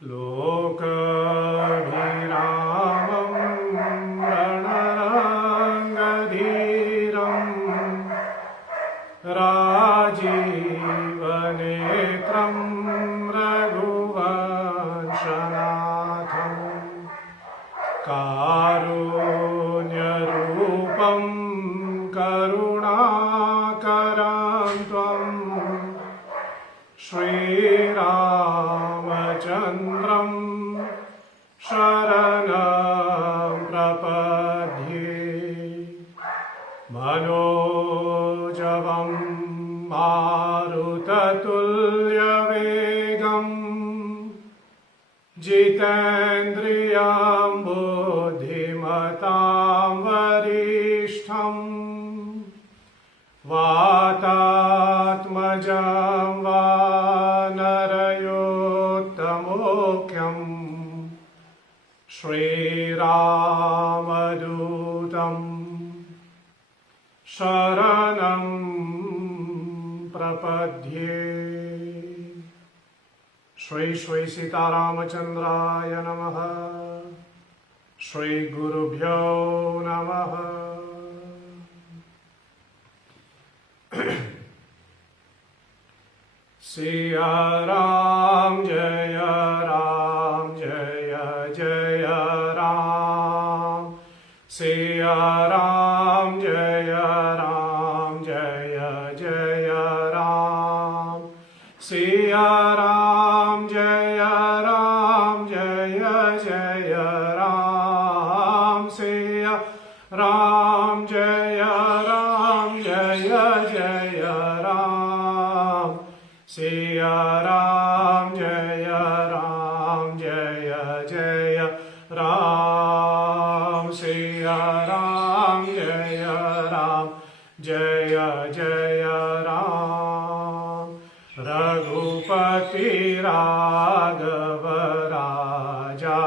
लोकभिरामं रणरङ्गधीरं राजीवनेत्रं रघुवंशनाथं कारुण्यरूपं करुणाकरं त्वं श्रीरामचन्द्रं शरणं प्रपद्ये। मनोजवं मारुततुल्यवेगं जितेन्द्रियं बुद्धिमतां वरिष्ठं वातात्मजं वानरयोत्तमोऽख्यं श्रीरामदूतं शरणं प्रपद्ये। श्री श्री सीतारामचन्द्राय नमः। श्री गुरुभ्यो नमः। सिया राम जय जय राम। सिया राम जय जय राम। सिया राम जय जय राम। सिया राम जय जय राम। सिया राम जय जय राम। सिया राम जय जय राम। रघुपति राघव राजा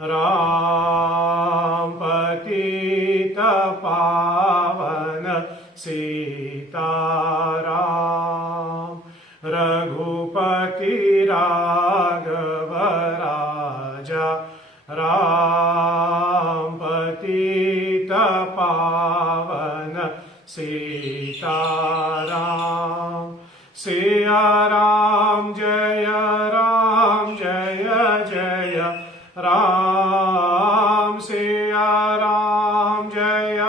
राम पतित पावन सीताराम। रघुपति राघव राजा राम पतित पावन सीताराम। सिया राम जय जय राम। सिया राम जय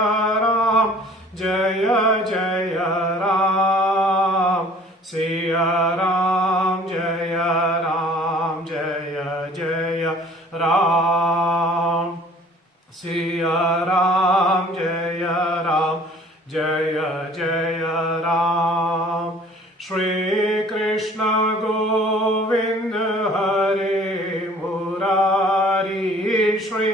जय राम। सिया राम जय जय राम। सिया राम जय जय राम। श्री कृष्ण गोविंद हरे मुरारी। श्री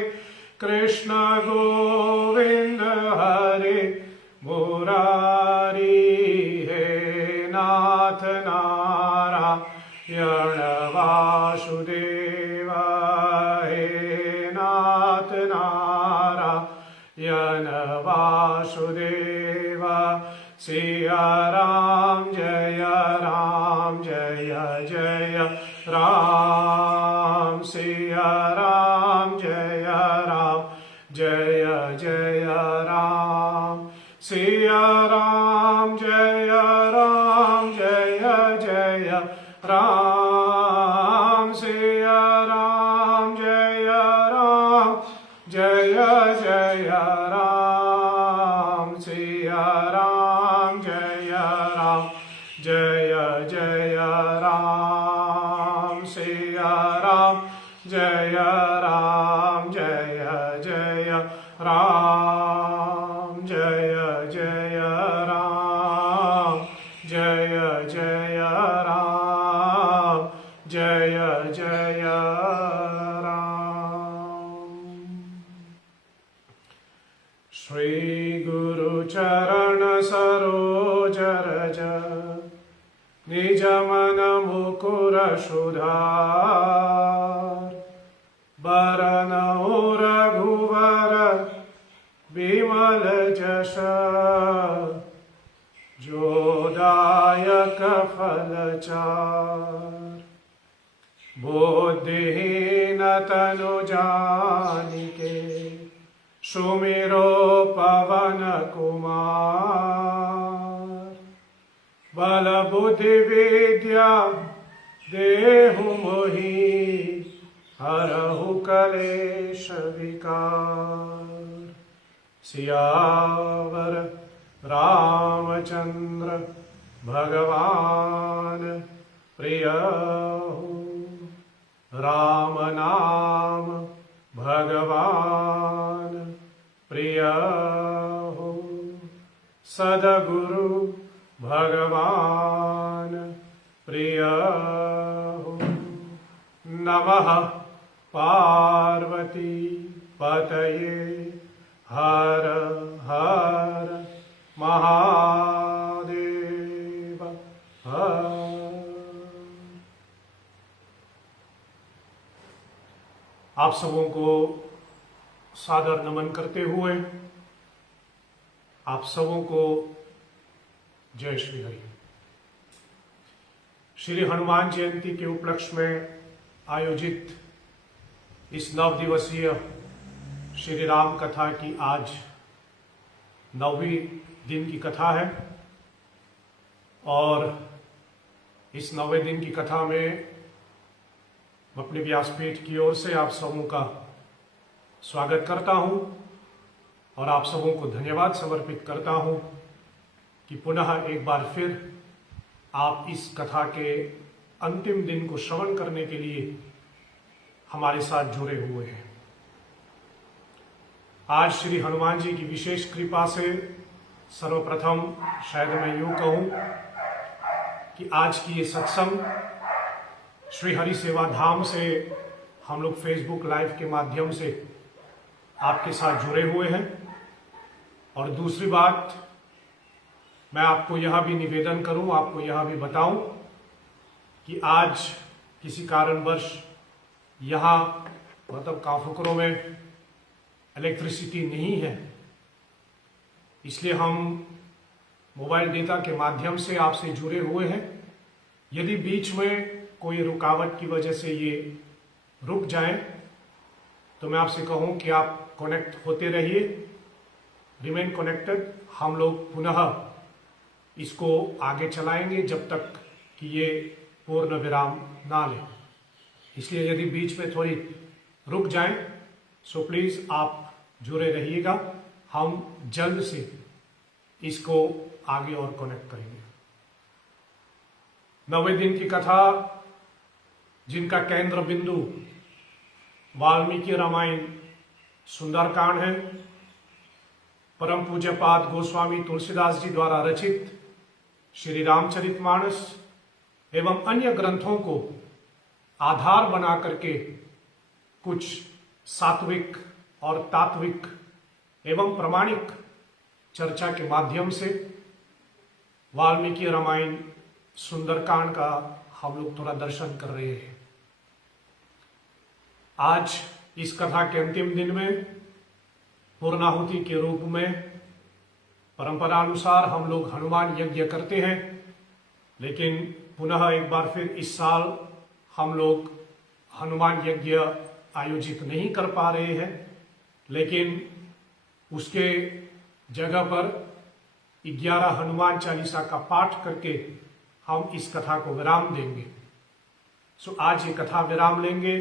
कृष्ण गोविंद हरे मुरारी। हे नाथ नारायण वासुदेव। हे नाथ नारायण वासुदेव। सिया राम जय जय राम। सिया राम जय जय राम। सिया राम जय जय राम। सिया राम जय जय राम। सिया राम जय जय राम। सिया राम जय जय राम। जय जय राम। जय जय राम। जय जय राम। श्री गुरु चरण सरोज रज निज मन मुकुर सुधार। बरनउँ रघुवर विमल जस जो दास फलचार। बुद्धिहीन तनु जानिके सुमिरो पवन कुमार। बल बुद्धि विद्या देहु मोहि हरहु कलेश विकार। सियावर रामचंद्र भगवान प्रिय हो। राम नाम भगवान प्रिय हो। सदगुरु भगवान प्रिय हो। नमः पार्वती पतये हर हर महादेव हर। आप सबों को सादर नमन करते हुए आप सबों को जय श्री हरि। श्री हनुमान जयंती के उपलक्ष्य में आयोजित इस 9 दिवसीय श्री राम कथा की आज 9वीं दिन की कथा है और इस 9वें दिन की कथा में अपने व्यासपीठ की ओर से आप सबों का स्वागत करता हूं और आप सबों को धन्यवाद समर्पित करता हूं कि पुनः एक बार फिर आप इस कथा के अंतिम दिन को श्रवण करने के लिए हमारे साथ जुड़े हुए हैं। आज श्री हनुमान जी की विशेष कृपा से सर्वप्रथम शायद मैं यूं कहूं कि आज की ये सत्संग श्री हरि सेवा धाम से हम लोग फेसबुक लाइव के माध्यम से आपके साथ जुड़े हुए हैं। और दूसरी बात, मैं आपको यह भी निवेदन करूं, आपको यह भी बताऊं कि आज किसी कारणवश यहाँ मतलब काफुकरों में इलेक्ट्रिसिटी नहीं है, इसलिए हम मोबाइल डेटा के माध्यम से आपसे जुड़े हुए हैं। यदि बीच में कोई रुकावट की वजह से ये रुक जाए तो मैं आपसे कहूं कि आप कनेक्ट होते रहिए, रिमेन कनेक्टेड। हम लोग पुनः इसको आगे चलाएंगे जब तक कि ये पूर्ण विराम ना ले। इसलिए यदि बीच में थोड़ी रुक जाए सो प्लीज आप जुड़े रहिएगा, हम जल्द से इसको आगे और कनेक्ट करेंगे। 9वें दिन की कथा जिनका केंद्र बिंदु वाल्मीकि रामायण सुंदरकांड है, परम पूज्यपाद गोस्वामी तुलसीदास जी द्वारा रचित श्री रामचरितमानस एवं अन्य ग्रंथों को आधार बना करके कुछ सात्विक और तात्विक एवं प्रामाणिक चर्चा के माध्यम से वाल्मीकि रामायण सुंदरकांड का हम लोग थोड़ा दर्शन कर रहे हैं। आज इस कथा के अंतिम दिन में पूर्णाहुति के रूप में परंपरा अनुसार हम लोग हनुमान यज्ञ करते हैं, लेकिन पुनः एक बार फिर इस साल हम लोग हनुमान यज्ञ आयोजित नहीं कर पा रहे हैं, लेकिन उसके जगह पर 11 हनुमान चालीसा का पाठ करके हम इस कथा को विराम देंगे। सो आज ये कथा विराम लेंगे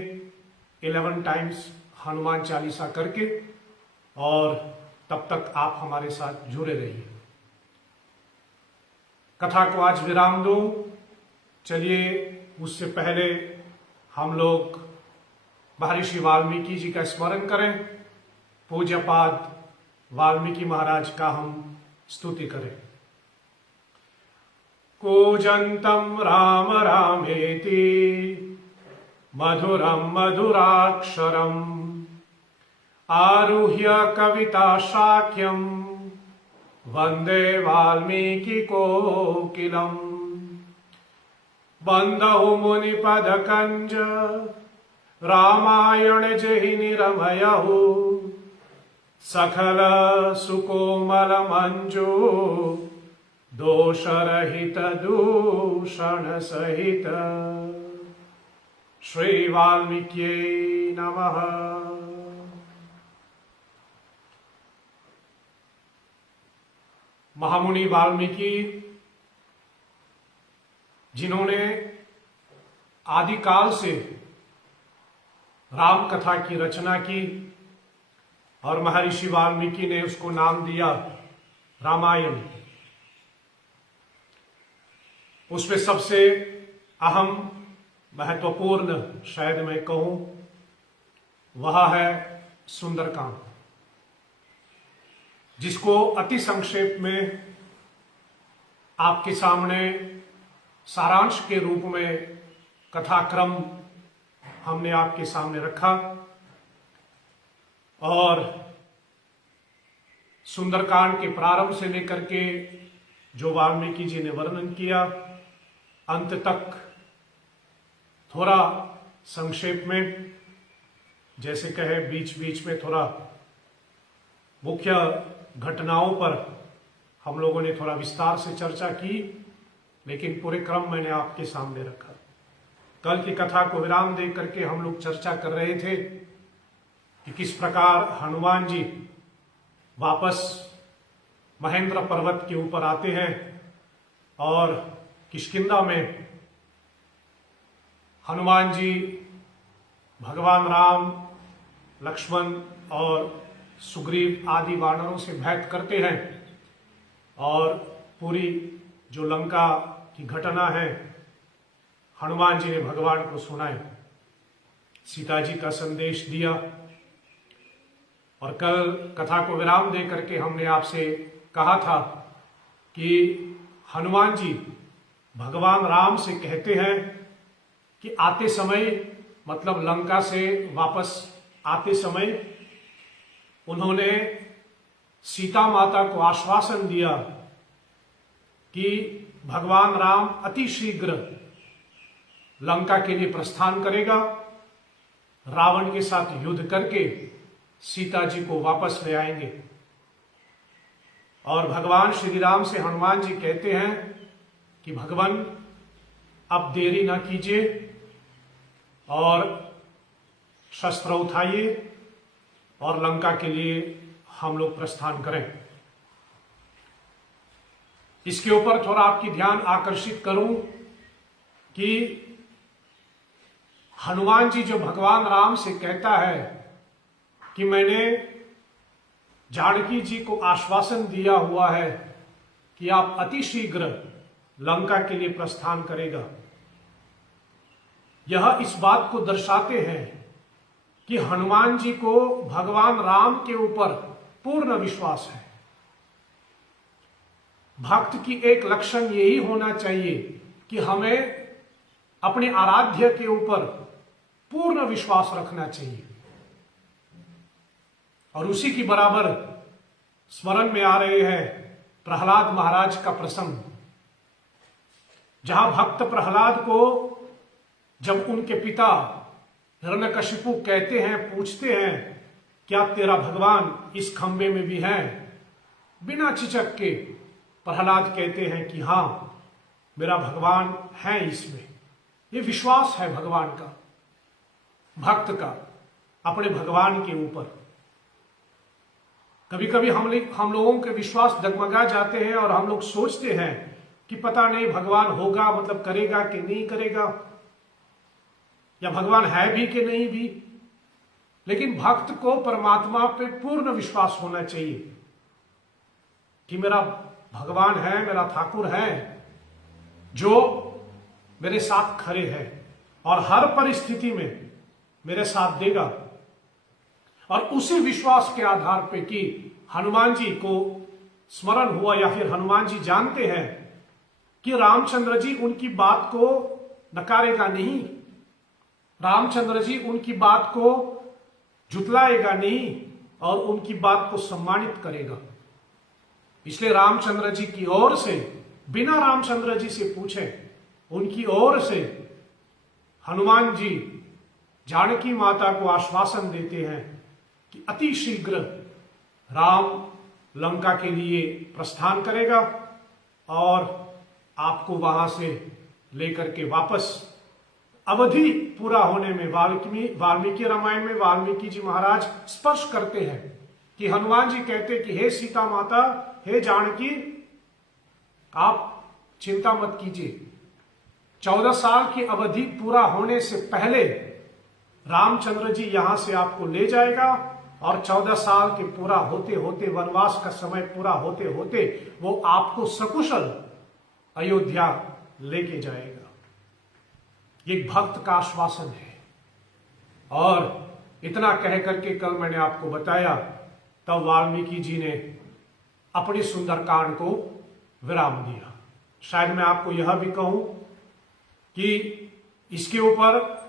11 टाइम्स हनुमान चालीसा करके, और तब तक आप हमारे साथ जुड़े रहिए। कथा को आज विराम दो। चलिए उससे पहले हम लोग महर्षि वाल्मीकि जी का स्मरण करें, पूज्यपाद वाल्मीकि महाराज का हम स्तुति करें। कूजन्तं राम रामेति मधुरं मधुराक्षरम् आरुह्य कविता शाक्यं वन्दे वाल्मीकि कोकिलम्। बन्धौ मुनिपदकञ्ज रामायण जहि निरमयहु सकल सुकोमल मंजू दोष रहित दूषण सहित श्री वाल्मीकि नमः। महामुनि वाल्मीकि जिन्होंने आदिकाल से राम कथा की रचना की और महर्षि वाल्मीकि ने उसको नाम दिया रामायण, उसमें सबसे अहम महत्वपूर्ण शायद मैं कहूं वह है सुंदरकांड, जिसको अति संक्षेप में आपके सामने सारांश के रूप में कथाक्रम हमने आपके सामने रखा और सुंदरकांड के प्रारंभ से लेकर के जो वाल्मीकि जी ने वर्णन किया अंत तक थोड़ा संक्षेप में, जैसे कहे बीच बीच में थोड़ा मुख्य घटनाओं पर हम लोगों ने थोड़ा विस्तार से चर्चा की, लेकिन पूरे क्रम मैंने आपके सामने रखा। कल की कथा को विराम दे करके हम लोग चर्चा कर रहे थे कि किस प्रकार हनुमान जी वापस महेंद्र पर्वत के ऊपर आते हैं और किष्किंधा में हनुमान जी भगवान राम, लक्ष्मण और सुग्रीव आदि वानरों से भेंट करते हैं और पूरी जो लंका की घटना है हनुमान जी ने भगवान को सुनाई, सीता जी का संदेश दिया। और कल कथा को विराम दे करके हमने आपसे कहा था कि हनुमान जी भगवान राम से कहते हैं कि आते समय, मतलब लंका से वापस आते समय उन्होंने सीता माता को आश्वासन दिया कि भगवान राम अति शीघ्र लंका के लिए प्रस्थान करेगा, रावण के साथ युद्ध करके सीता जी को वापस ले आएंगे। और भगवान श्री राम से हनुमान जी कहते हैं कि भगवान अब देरी ना कीजिए और शस्त्र उठाइए और लंका के लिए हम लोग प्रस्थान करें। इसके ऊपर थोड़ा आपकी ध्यान आकर्षित करूं कि हनुमान जी जो भगवान राम से कहता है कि मैंने जानकी जी को आश्वासन दिया हुआ है कि आप अति शीघ्र लंका के लिए प्रस्थान करेगा, यह इस बात को दर्शाते हैं कि हनुमान जी को भगवान राम के ऊपर पूर्ण विश्वास है। भक्त की एक लक्षण यही होना चाहिए कि हमें अपने आराध्य के ऊपर पूर्ण विश्वास रखना चाहिए। और उसी की बराबर स्मरण में आ रहे हैं प्रहलाद महाराज का प्रसंग, जहां भक्त प्रहलाद को जब उनके पिता हिरण्यकशिपु कहते हैं, पूछते हैं क्या तेरा भगवान इस खंबे में भी है, बिना चिचक के प्रहलाद कहते हैं कि हां मेरा भगवान है इसमें। ये विश्वास है भगवान का, भक्त का अपने भगवान के ऊपर। कभी कभी हम लोगों के विश्वास डगमगा जाते हैं और हम लोग सोचते हैं कि पता नहीं भगवान होगा, मतलब करेगा कि नहीं करेगा, या भगवान है भी कि नहीं भी। लेकिन भक्त को परमात्मा पे पूर्ण विश्वास होना चाहिए कि मेरा भगवान है, मेरा ठाकुर है जो मेरे साथ खड़े हैं और हर परिस्थिति में मेरे साथ देगा। और उसी विश्वास के आधार पे कि हनुमान जी को स्मरण हुआ या फिर हनुमान जी जानते हैं कि रामचंद्र जी उनकी बात को नकारेगा नहीं, रामचंद्र जी उनकी बात को झुटलाएगा नहीं और उनकी बात को सम्मानित करेगा। इसलिए रामचंद्र जी की ओर से, बिना रामचंद्र जी से पूछे, उनकी ओर से हनुमान जी जानकी माता को आश्वासन देते हैं कि अति शीघ्र राम लंका के लिए प्रस्थान करेगा और आपको वहां से लेकर के वापस अवधि पूरा होने में वाल्मीकि रामायण में वाल्मीकि जी महाराज स्पर्श करते हैं कि हनुमान जी कहते कि हे सीता माता, हे जानकी, आप चिंता मत कीजिए। 14 साल की अवधि पूरा होने से पहले रामचंद्र जी यहां से आपको ले जाएगा और 14 साल के पूरा होते होते, वनवास का समय पूरा होते होते वो आपको सकुशल अयोध्या लेके जाएगा। ये भक्त का आश्वासन है। और इतना कह करके कल मैंने आपको बताया, तब वाल्मीकि जी ने अपनी सुंदरकांड को विराम दिया। शायद मैं आपको यह भी कहूं कि इसके ऊपर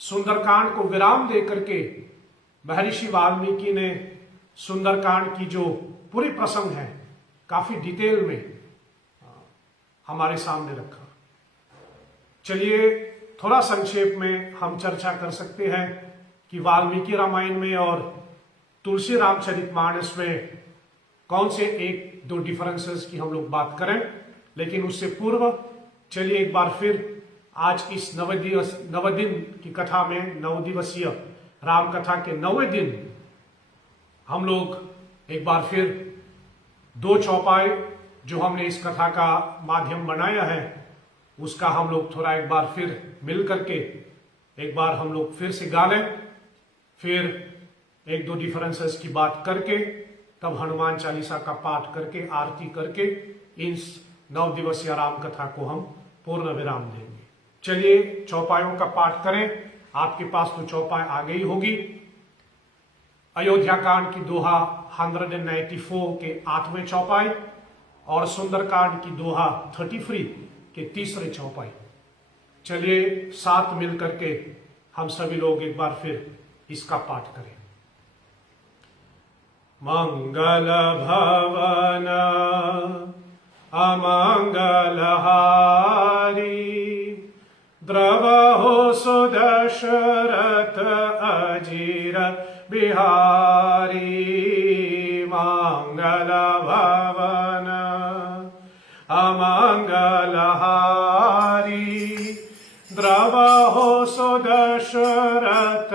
सुंदरकांड को विराम दे करके महर्षि वाल्मीकि ने सुंदरकांड की जो पूरी प्रसंग है काफी डिटेल में हमारे सामने रखा। चलिए थोड़ा संक्षेप में हम चर्चा कर सकते हैं कि वाल्मीकि रामायण में और तुलसी रामचरितमानस में कौन से एक दो डिफरेंसेस की हम लोग बात करें। लेकिन उससे पूर्व चलिए एक बार फिर आज इस नवदिन की कथा में, 9 दिवसीय राम कथा के 9वें दिन हम लोग एक बार फिर 2 चौपाई जो हमने इस कथा का माध्यम बनाया है उसका हम लोग थोड़ा एक बार फिर मिल करके एक बार हम लोग फिर से गा लें, फिर 1-2 डिफरेंसेस की बात करके तब हनुमान चालीसा का पाठ करके आरती करके इन 9 दिवसीय राम कथा को हम पूर्ण विराम देंगे। चलिए चौपाइयों का पाठ करें। आपके पास तो चौपाई आ गई होगी। अयोध्या कांड की दोहा 194 के 8वें चौपाई और सुंदरकांड की दोहा 33 के 3रे चौपाई। चलिए साथ मिल करके हम सभी लोग एक बार फिर इसका पाठ करें। मंगल भवन अमंगल हारी, द्रवहु सुदशरथ अजीर बिहारी। मंगल भवन अमंगल हारी, द्रवहु सुदशरथ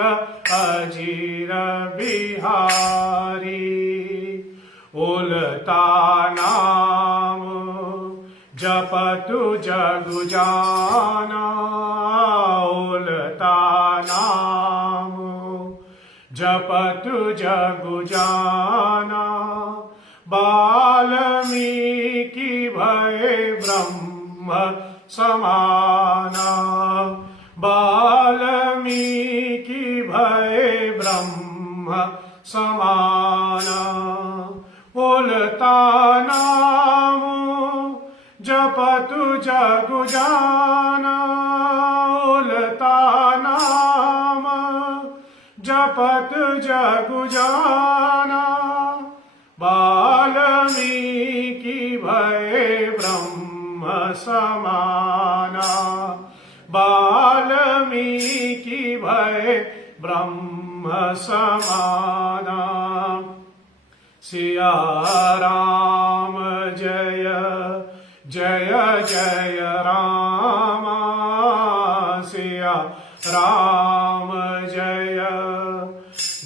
अजीर बिहारी। उलता नाम जपतु जगु जाना, उलता नाम जपतु जगु जाना। वाल्मीकि भय ब्रह्म समाना, वाल्मीकि भय ब्रह्म समाना। उलता नाम जपतु जगु जाना, उलता नाम जपतु जगु जाना। वाल्मीकि भय ब्रह्म समाना, वाल्मीकि भय ब्रह्म समाना। सिया राम जय जय जय राम, सिया राम जय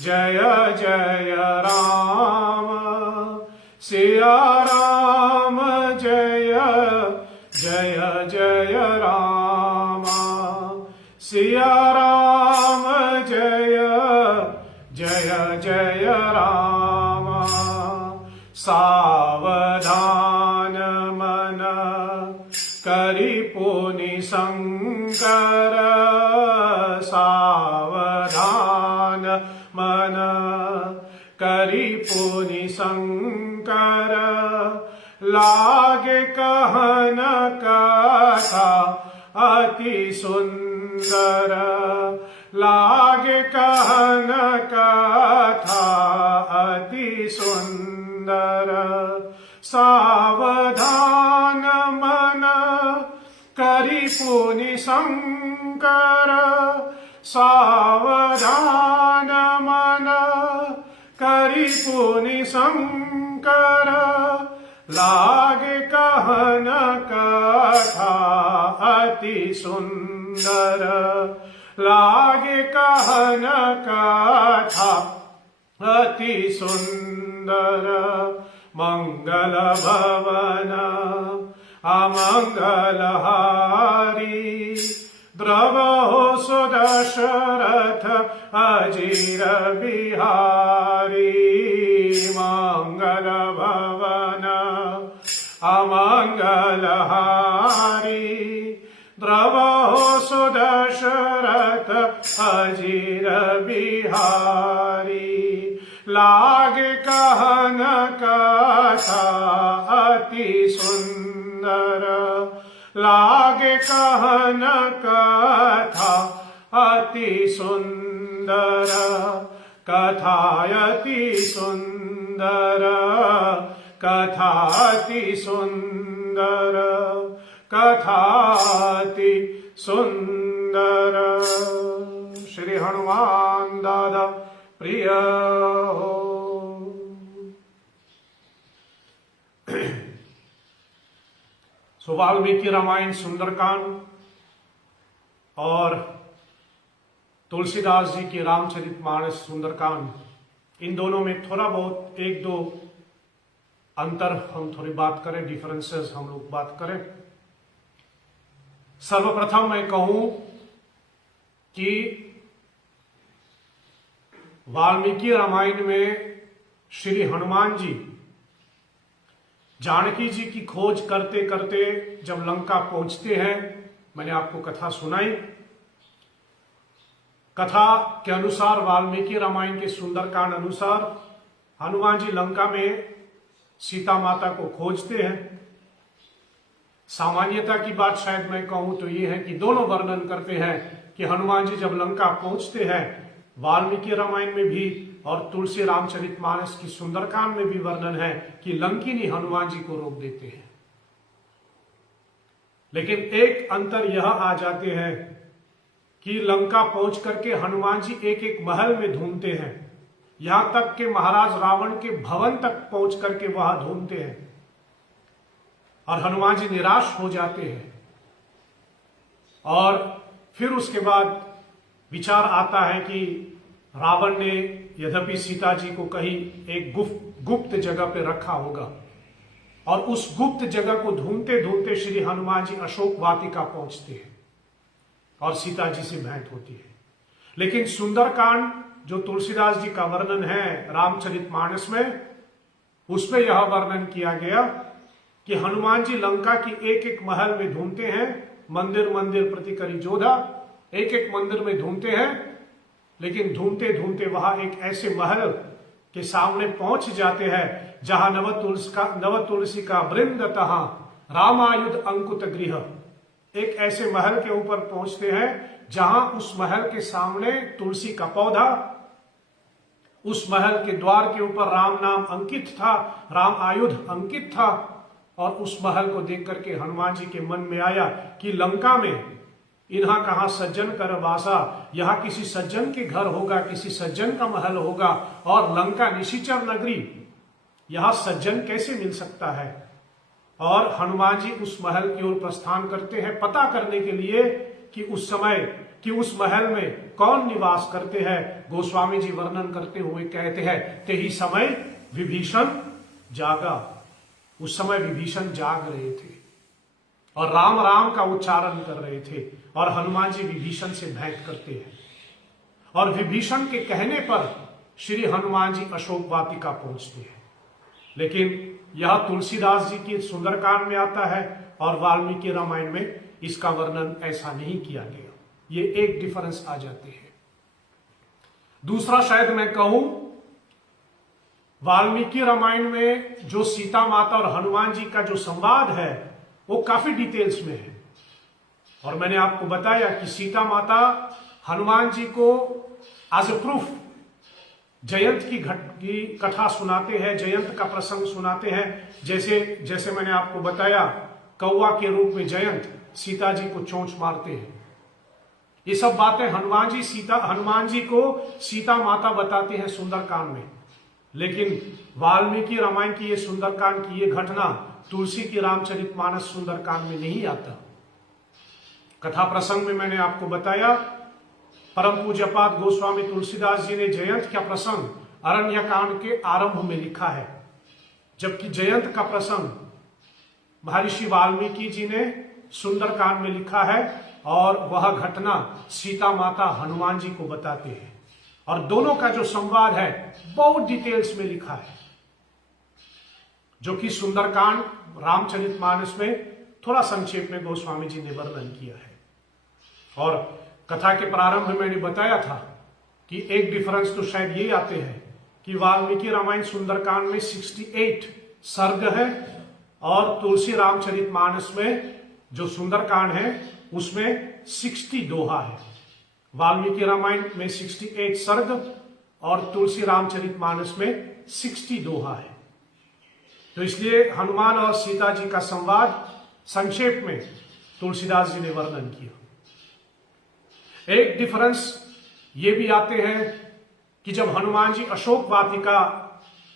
जय जय राम, सिया राम जय जय जय राम, सिया राम जय जय जय राम। सावधान मन करि पुनि संकर, सावधान मन करि पुनि संकर। लागे कहन कथा अति सुंदर, लागे कहन कथा अति सुंदर। सावधान मन करि पुनि संकर, सावधान मन करि पुनि संकर। लागे कहन कहन कथा अति सुंदर, लागे कहन कथा अति सुंदर। मंगल भवन अमंगल हारी, द्रवो सुदशरथ अजीर बिहारी। मंगल भवन अमंगल हारी, द्रवो सुदशरथ अजीर बिहारी। लागे कहन कथा अति सुंदर, लागे कहन कथा अति सुंदर। कथा अति सुंदर, कथा अति सुंदर, कथा अति सुंदर। श्री हनुमान दादा प्रिय हो। सो वाल्मीकि रामायण सुंदरकांड और तुलसीदास जी की रामचरितमानस सुंदरकांड, इन दोनों में थोड़ा बहुत एक दो अंतर हम थोड़ी बात करें, डिफरेंसेस हम लोग बात करें। सर्वप्रथम मैं कहूं कि वाल्मीकि रामायण में श्री हनुमान जी जानकी जी की खोज करते करते जब लंका पहुंचते हैं, मैंने आपको कथा सुनाई। कथा के अनुसार, वाल्मीकि रामायण के सुंदरकांड अनुसार, हनुमान जी लंका में सीता माता को खोजते हैं। सामान्यता की बात शायद मैं कहूं तो ये है कि दोनों वर्णन करते हैं कि हनुमान जी जब लंका पहुंचते हैं, वाल्मीकि रामायण में भी और तुलसी रामचरितमानस की सुंदरकांड में भी वर्णन है कि लंकिनी हनुमान जी को रोक देते हैं। लेकिन एक अंतर यह आ जाते हैं कि लंका पहुंच करके हनुमान जी एक एक महल में ढूंढते हैं, यहां तक कि महाराज रावण के भवन तक पहुंच करके वहां ढूंढते हैं और हनुमान जी निराश हो जाते हैं। और फिर उसके बाद विचार आता है कि रावण ने यद्यपि सीता जी को कहीं एक गुप्त जगह पे रखा होगा, और उस गुप्त जगह को ढूंढते ढूंढते श्री हनुमान जी अशोक वाटिका पहुंचते हैं और सीता जी से भेंट होती है। लेकिन सुंदरकांड जो तुलसीदास जी का वर्णन है रामचरितमानस में, उसमें यह वर्णन किया गया कि हनुमान जी लंका की एक एक महल में ढूंढते हैं, मंदिर मंदिर प्रति करी जोधा, एक एक मंदिर में ढूंढते हैं। लेकिन ढूंढते ढूंढते वहां एक ऐसे महल के सामने पहुंच जाते हैं जहां नव तुलसी का वृंद तहा रामायुध अंकुत गृह। एक ऐसे महल के ऊपर पहुंचते हैं जहां उस महल के सामने तुलसी का पौधा, उस महल के द्वार के ऊपर राम नाम अंकित था, राम आयुध अंकित था। और उस महल को देख करके हनुमान जी के मन में आया कि लंका में इन्हा कहां सज्जन कर वासा, यहां किसी सज्जन के घर होगा, किसी सज्जन का महल होगा, और लंका निशिचर नगरी, यहां सज्जन कैसे मिल सकता है। और हनुमान जी उस महल की ओर प्रस्थान करते हैं पता करने के लिए कि उस समय कि उस महल में कौन निवास करते हैं। गोस्वामी जी वर्णन करते हुए कहते हैं, ते ही समय विभीषण जागा। उस समय विभीषण जाग रहे थे और राम राम का उच्चारण कर रहे थे, और हनुमान जी विभीषण से भेंट करते हैं। और विभीषण के कहने पर श्री हनुमान जी अशोक वाटिका पहुंचते हैं। लेकिन यह तुलसीदास जी की सुंदरकांड में आता है और वाल्मीकि रामायण में इसका वर्णन ऐसा नहीं किया गया। ये एक डिफरेंस आ जाती है। दूसरा शायद मैं कहूं, वाल्मीकि रामायण में जो सीता माता और हनुमान जी का जो संवाद है वो काफी डिटेल्स में है। और मैंने आपको बताया कि सीता माता हनुमान जी को एज ए प्रूफ जयंत की कथा सुनाते हैं, जयंत का प्रसंग सुनाते हैं। जैसे मैंने आपको बताया, कौवा के रूप में जयंत सीता जी को चोंच मारते हैं। ये सब बातें हनुमान जी को सीता माता बताते हैं सुंदरकांड में। लेकिन वाल्मीकि रामायण की ये सुंदरकांड की ये घटना तुलसी की रामचरितमानस सुंदरकांड में नहीं आता। कथा प्रसंग में मैंने आपको बताया, परम पूज्यपाद गोस्वामी तुलसीदास जी ने जयंत का प्रसंग अरण्यकांड के आरंभ में लिखा है, जबकि जयंत का प्रसंग महर्षि वाल्मीकि जी ने सुंदरकांड में लिखा है और वह घटना सीता माता हनुमान जी को बताते हैं। और दोनों का जो संवाद है बहुत डिटेल्स में लिखा है, जो कि सुंदरकांड रामचरितमानस में थोड़ा संक्षेप में गोस्वामी जी ने वर्णन किया है। और कथा के प्रारंभ में मैंने बताया था कि एक डिफरेंस तो शायद ये आते हैं कि वाल्मीकि रामायण सुंदरकांड में 68 सर्ग है और तुलसी रामचरितमानस में जो सुंदरकांड है उसमें 60 दोहा है। वाल्मीकि रामायण में 68 सर्ग और तुलसी रामचरितमानस में 60 दोहा है। तो इसलिए हनुमान और सीता जी का संवाद संक्षेप में तुलसीदास जी ने वर्णन किया। एक डिफरेंस ये भी आते हैं कि जब हनुमान जी अशोक वाटिका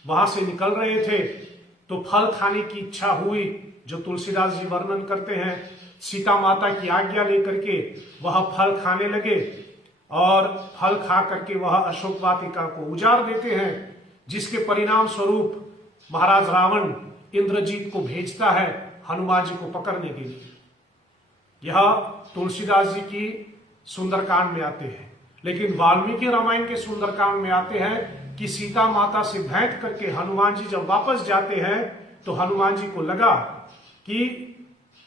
वहां से निकल रहे थे तो फल खाने की इच्छा हुई, जो तुलसीदास जी वर्णन करते हैं। सीता माता की आज्ञा लेकर के वह फल खाने लगे और फल खा करके वह अशोक वाटिका को उजाड़ देते हैं, जिसके परिणाम स्वरूप महाराज रावण इंद्रजीत को भेजता है हनुमान जी को पकड़ने के लिए। यह तुलसीदास जी की सुंदरकांड में आते हैं। लेकिन वाल्मीकि रामायण के सुंदरकांड में आते हैं कि सीता माता से भेंट करके हनुमान जी जब वापस जाते हैं तो हनुमान जी को लगा कि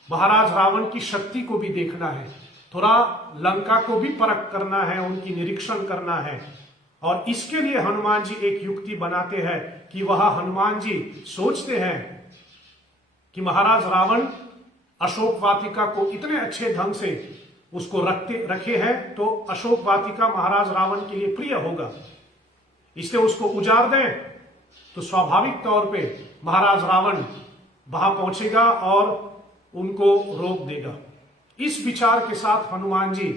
महाराज रावण की शक्ति को भी देखना है, थोड़ा लंका को भी परख करना है, उनकी निरीक्षण करना है। और इसके लिए हनुमान जी एक युक्ति बनाते हैं कि वह हनुमान जी सोचते हैं कि महाराज रावण अशोक वाटिका को इतने अच्छे ढंग से उसको रखे हैं तो अशोक वाटिका महाराज रावण के लिए प्रिय होगा, इसलिए उसको उजाड़ दें तो स्वाभाविक तौर पे महाराज रावण वहां पहुंचेगा और उनको रोक देगा। इस विचार के साथ हनुमान जी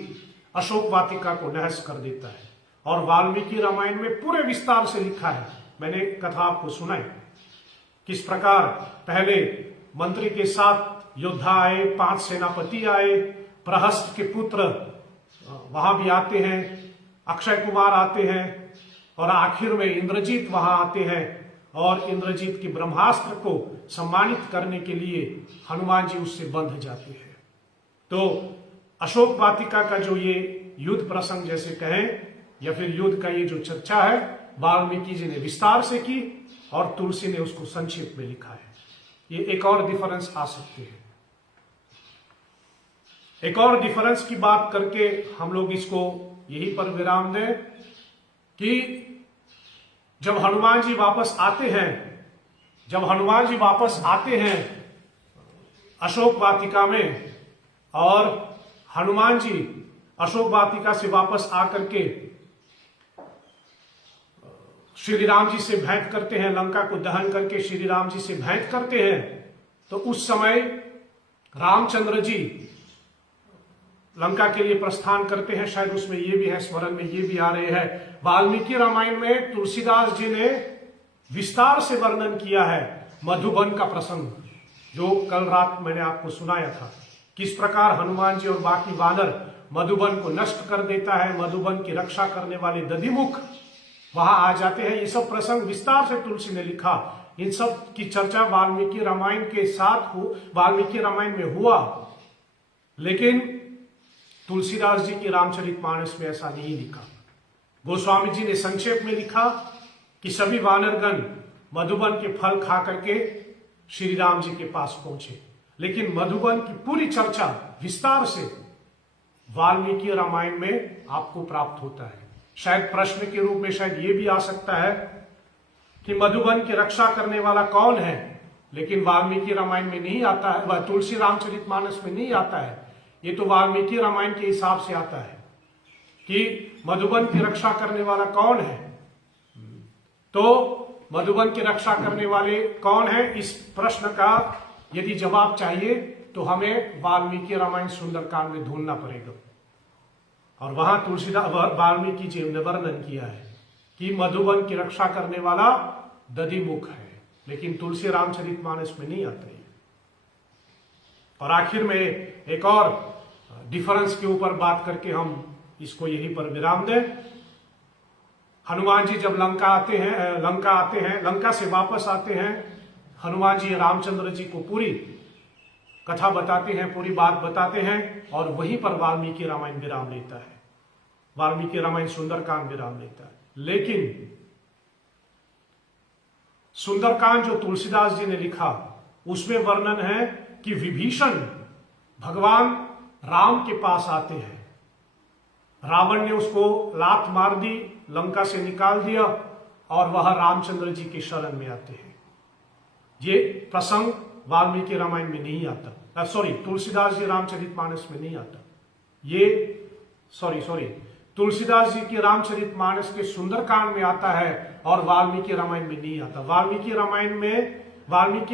अशोक वाटिका को नहस कर देता है। और वाल्मीकि रामायण में पूरे विस्तार से लिखा है, मैंने कथा आपको सुनाई, किस प्रकार पहले मंत्री के साथ योद्धा आए, 5 सेनापति आए, प्रहस्त के पुत्र वहां भी आते हैं, अक्षय कुमार आते हैं और आखिर में इंद्रजीत वहां आते हैं और इंद्रजीत के ब्रह्मास्त्र को सम्मानित करने के लिए हनुमान जी उससे बंध जाते हैं। तो अशोक वाटिका का जो ये युद्ध प्रसंग जैसे कहें या फिर युद्ध का ये जो चर्चा है, वाल्मीकि जी ने विस्तार से की और तुलसी ने उसको संक्षेप में लिखा है। ये एक और डिफरेंस आ सकते हैं। एक और डिफरेंस की बात करके हम लोग इसको यहीं पर विराम दें कि जब हनुमान जी वापस आते हैं अशोक वाटिका में, और हनुमान जी अशोक वाटिका से वापस आकर के श्री राम जी से भेंट करते हैं, लंका को दहन करके श्री राम जी से भेंट करते हैं, तो उस समय रामचंद्र जी लंका के लिए प्रस्थान करते हैं। शायद उसमें ये भी है, स्मरण में ये भी आ रहे हैं। वाल्मीकि रामायण में तुलसीदास जी ने विस्तार से वर्णन किया है मधुबन का प्रसंग, जो कल रात मैंने आपको सुनाया था, किस प्रकार हनुमान जी और बाकी वानर मधुबन को नष्ट कर देता है, मधुबन की रक्षा करने वाले दधिमुख वहां आ जाते हैं। ये सब प्रसंग विस्तार से तुलसी ने लिखा। इन सब की चर्चा वाल्मीकि रामायण के साथ वाल्मीकि रामायण में हुआ, लेकिन तुलसीदास जी की रामचरितमानस में ऐसा नहीं लिखा। गोस्वामी जी ने संक्षेप में लिखा कि सभी वानरगण मधुबन के फल खा करके श्री राम जी के पास पहुंचे, लेकिन मधुबन की पूरी चर्चा विस्तार से वाल्मीकि रामायण में आपको प्राप्त होता है। शायद प्रश्न के रूप में शायद ये भी आ सकता है कि मधुबन की रक्षा करने वाला कौन है, लेकिन वाल्मीकि रामायण में नहीं आता है, वह तुलसी रामचरितमानस में नहीं आता है। ये तो वाल्मीकि रामायण के हिसाब से आता है कि मधुबन की रक्षा करने वाला कौन है। तो मधुबन की रक्षा करने वाले कौन है, इस प्रश्न का यदि जवाब चाहिए तो हमें वाल्मीकि रामायण सुंदरकांड में ढूंढना पड़ेगा। और वहां तुलसीदास वाल्मीकि जी ने वर्णन किया है कि मधुबन की रक्षा करने वाला दधिमुख है, लेकिन तुलसी रामचरितमानस में नहीं आता है। और आखिर में एक और डिफरेंस के ऊपर बात करके हम इसको यहीं पर विराम दें। हनुमान जी जब लंका से वापस आते हैं, हनुमान जी रामचंद्र जी को पूरी कथा बताते हैं, पूरी बात बताते हैं, और वहीं पर वाल्मीकि रामायण विराम लेता है। वाल्मीकि रामायण सुंदरकांड विराम लेता है। लेकिन सुंदरकांड जो तुलसीदास जी ने लिखा, उसमें वर्णन है कि विभीषण भगवान राम के पास आते हैं। रावण ने उसको लात मार दी, लंका से निकाल दिया, और वह रामचंद्र जी के शरण में आते हैं। ये प्रसंग वाल्मीकि रामायण में नहीं आता, तुलसीदास जी रामचरितमानस में नहीं आता। तुलसीदास जी की रामचरितमानस के सुंदरकांड में आता है और वाल्मीकि रामायण में नहीं आता। वाल्मीकि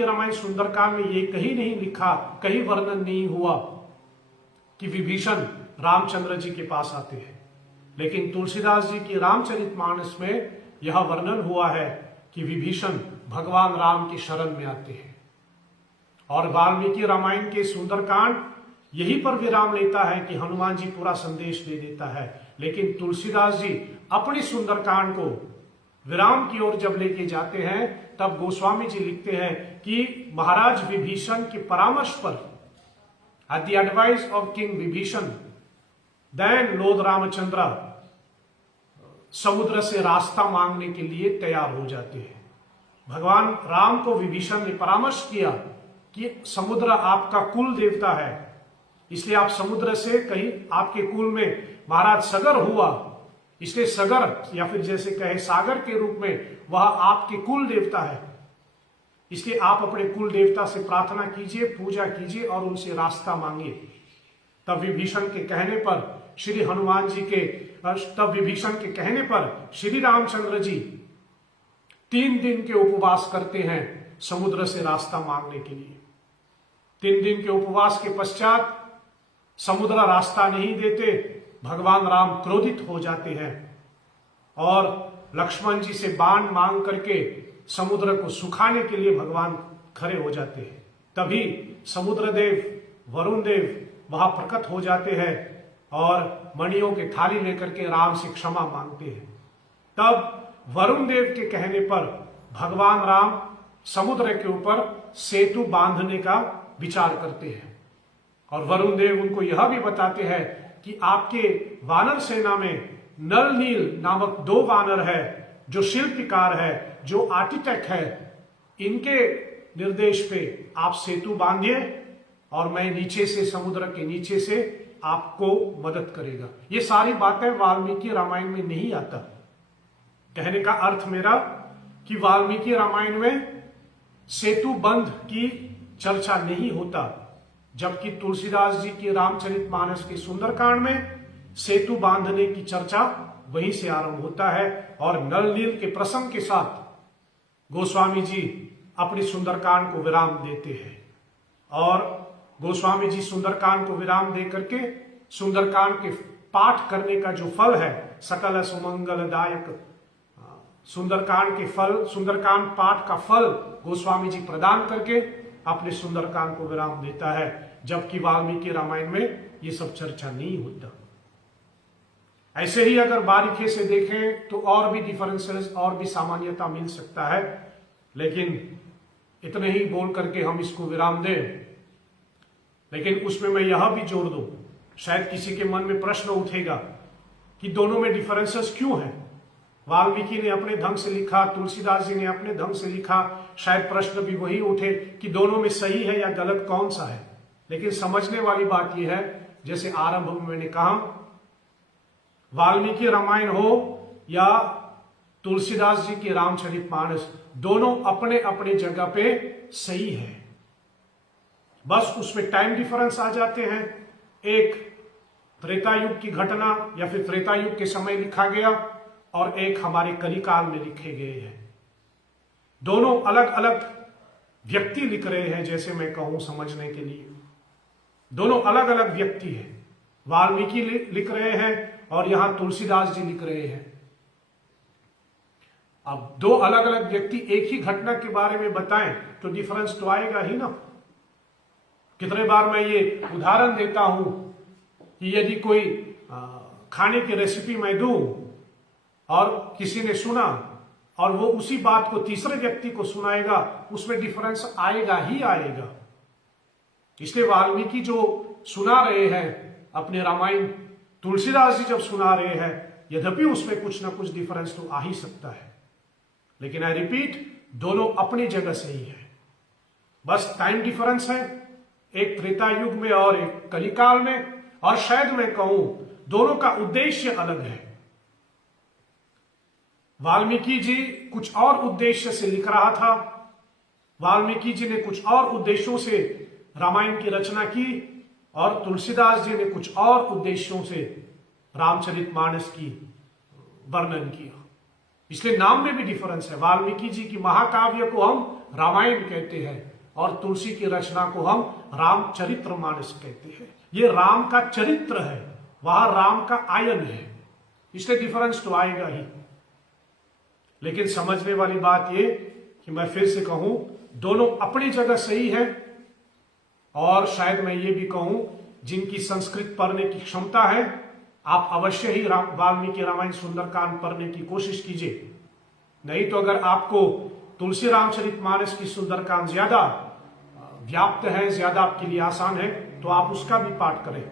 रामायण सुंदरकांड में ये कहीं नहीं लिखा, कहीं वर्णन नहीं हुआ कि विभीषण रामचंद्र जी के पास आते हैं। लेकिन तुलसीदास जी की रामचरितमानस में यह वर्णन हुआ है कि विभीषण भगवान राम की शरण में आते हैं। और वाल्मीकि रामायण के सुंदरकांड यहीं पर विराम लेता है कि हनुमान जी पूरा संदेश दे देता है। लेकिन तुलसीदास जी अपनी सुंदरकांड को विराम की ओर जब लेके जाते हैं, तब गोस्वामी जी लिखते हैं कि महाराज विभीषण के परामर्श पर, at the advice of king Vibhishan, then lord Ramchandra समुद्र से रास्ता मांगने के लिए तैयार हो जाते हैं। भगवान राम को विभीषण ने परामर्श किया कि समुद्र आपका कुल देवता है, इसलिए आप समुद्र से, कहीं आपके कुल में महाराज सगर हुआ, इसलिए सगर या फिर जैसे कहे सागर के रूप में वह आपके कुल देवता है, इसलिए आप अपने कुल देवता से प्रार्थना कीजिए, पूजा कीजिए और उनसे रास्ता मांगिए। तब विभीषण के कहने पर श्री रामचंद्र जी 3 दिन के उपवास करते हैं समुद्र से रास्ता मांगने के लिए। 3 दिन के उपवास के पश्चात समुद्र रास्ता नहीं देते, भगवान राम क्रोधित हो जाते हैं और लक्ष्मण जी से बाण मांग करके समुद्र को सुखाने के लिए भगवान खड़े हो जाते हैं। तभी समुद्रदेव, वरुण देव वहां प्रकट हो जाते हैं और मणियों के थाली लेकर के राम से क्षमा मांगते हैं। तब वरुण देव के कहने पर भगवान राम समुद्र के ऊपर सेतु बांधने का विचार करते हैं और वरुण देव उनको यह भी बताते हैं कि आपके वानर सेना में नल नील नामक 2 वानर है, जो शिल्पकार है, जो आर्किटेक्ट है, इनके निर्देश पे आप सेतु बांधिए और मैं नीचे से, समुद्र के नीचे से आपको मदद करेगा। ये सारी बातें वाल्मीकि रामायण में नहीं आता। कहने का अर्थ मेरा कि वाल्मीकि रामायण में सेतु बंध की चर्चा नहीं होता, जबकि तुलसीदास जी की रामचरितमानस के सुंदरकांड में सेतु बांधने की चर्चा वहीं से आरंभ होता है और नल नील के प्रसंग के साथ गोस्वामी जी अपनी सुंदरकांड को विराम देते हैं। और गोस्वामी जी सुंदरकांड को विराम दे करके सुंदरकांड के पाठ करने का जो फल है, सकल सुमंगलदायक सुंदरकांड के फल, सुंदरकांड पाठ का फल गोस्वामी जी प्रदान करके अपने सुंदरकांड को विराम देता है, जबकि वाल्मीकि रामायण में ये सब चर्चा नहीं होता। ऐसे ही अगर बारीकी से देखें तो और भी डिफरेंसेस, और भी सामान्यता मिल सकता है, लेकिन इतने ही बोल करके हम इसको विराम दें। लेकिन उसमें मैं यह भी जोड़ दूं, शायद किसी के मन में प्रश्न उठेगा कि दोनों में डिफरेंसेस क्यों हैं। वाल्मीकि ने अपने ढंग से लिखा, तुलसीदास जी ने अपने ढंग से लिखा, शायद प्रश्न भी वही उठे कि दोनों में सही है या गलत कौन सा है। लेकिन समझने वाली बात यह है, जैसे आरंभ में मैंने कहा, वाल्मीकि रामायण हो या तुलसीदास जी की रामचरितमानस, दोनों अपने अपने जगह पे सही है। बस उसमें टाइम डिफरेंस आ जाते हैं। एक त्रेता युग की घटना या फिर त्रेता युग के समय लिखा गया और एक हमारे कलिकाल में लिखे गए हैं। दोनों अलग अलग व्यक्ति लिख रहे हैं, जैसे मैं कहूं समझने के लिए, दोनों अलग अलग व्यक्ति हैं। वाल्मीकि लिख रहे हैं और यहां तुलसीदास जी लिख रहे हैं। अब 2 अलग अलग व्यक्ति एक ही घटना के बारे में बताएं तो डिफरेंस तो आएगा ही ना। कितने बार मैं ये उदाहरण देता हूं कि यदि कोई खाने की रेसिपी मैं दूं और किसी ने सुना और वो उसी बात को तीसरे व्यक्ति को सुनाएगा, उसमें डिफरेंस आएगा ही आएगा। इसलिए वाल्मीकि जो सुना रहे हैं अपने रामायण, तुलसीदास जी जब सुना रहे हैं, यद्यपि उसमें कुछ ना कुछ डिफरेंस तो आ ही सकता है, लेकिन आई रिपीट, दोनों अपनी जगह सही है। बस टाइम डिफरेंस है, एक त्रेता युग में और एक कलिकाल में, और शायद मैं कहूं दोनों का उद्देश्य अलग है। वाल्मीकि जी कुछ और उद्देश्य से लिख रहा था, वाल्मीकि जी ने कुछ और उद्देश्यों से रामायण की रचना की, और तुलसीदास जी ने कुछ और उद्देश्यों से रामचरितमानस की वर्णन किया। इसलिए नाम में भी डिफरेंस है। वाल्मीकि जी की महाकाव्य को हम रामायण कहते हैं और तुलसी की रचना को हम रामचरितमानस कहते हैं। ये राम का चरित्र है, वहां राम का आयन है, इसलिए डिफरेंस तो आएगा ही। लेकिन समझने वाली बात ये कि मैं फिर से कहूं, दोनों अपनी जगह सही है, और शायद मैं ये भी कहूं जिनकी संस्कृत पढ़ने की क्षमता है, आप अवश्य ही वाल्मीकि रामायण सुंदरकांड पढ़ने की कोशिश कीजिए। नहीं तो अगर आपको तुलसी रामचरितमानस की सुंदरकांड ज्यादा व्याप्त है, ज्यादा आपके लिए आसान है, तो आप उसका भी पाठ करें।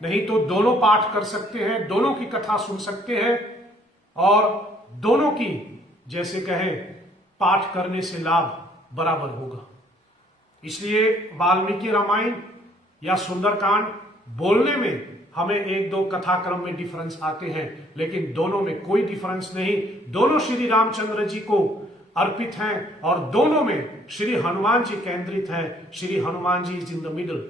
नहीं तो दोनों पाठ कर सकते हैं, दोनों की कथा सुन सकते हैं, और दोनों की जैसे कहें पाठ करने से लाभ बराबर होगा। इसलिए वाल्मीकि रामायण या सुंदरकांड बोलने में हमें एक दो कथाक्रम में डिफरेंस आते हैं, लेकिन दोनों में कोई डिफरेंस नहीं। दोनों श्री रामचंद्र जी को अर्पित हैं, और दोनों में श्री हनुमान जी केंद्रित हैं। Shri Hanuman ji is in the middle.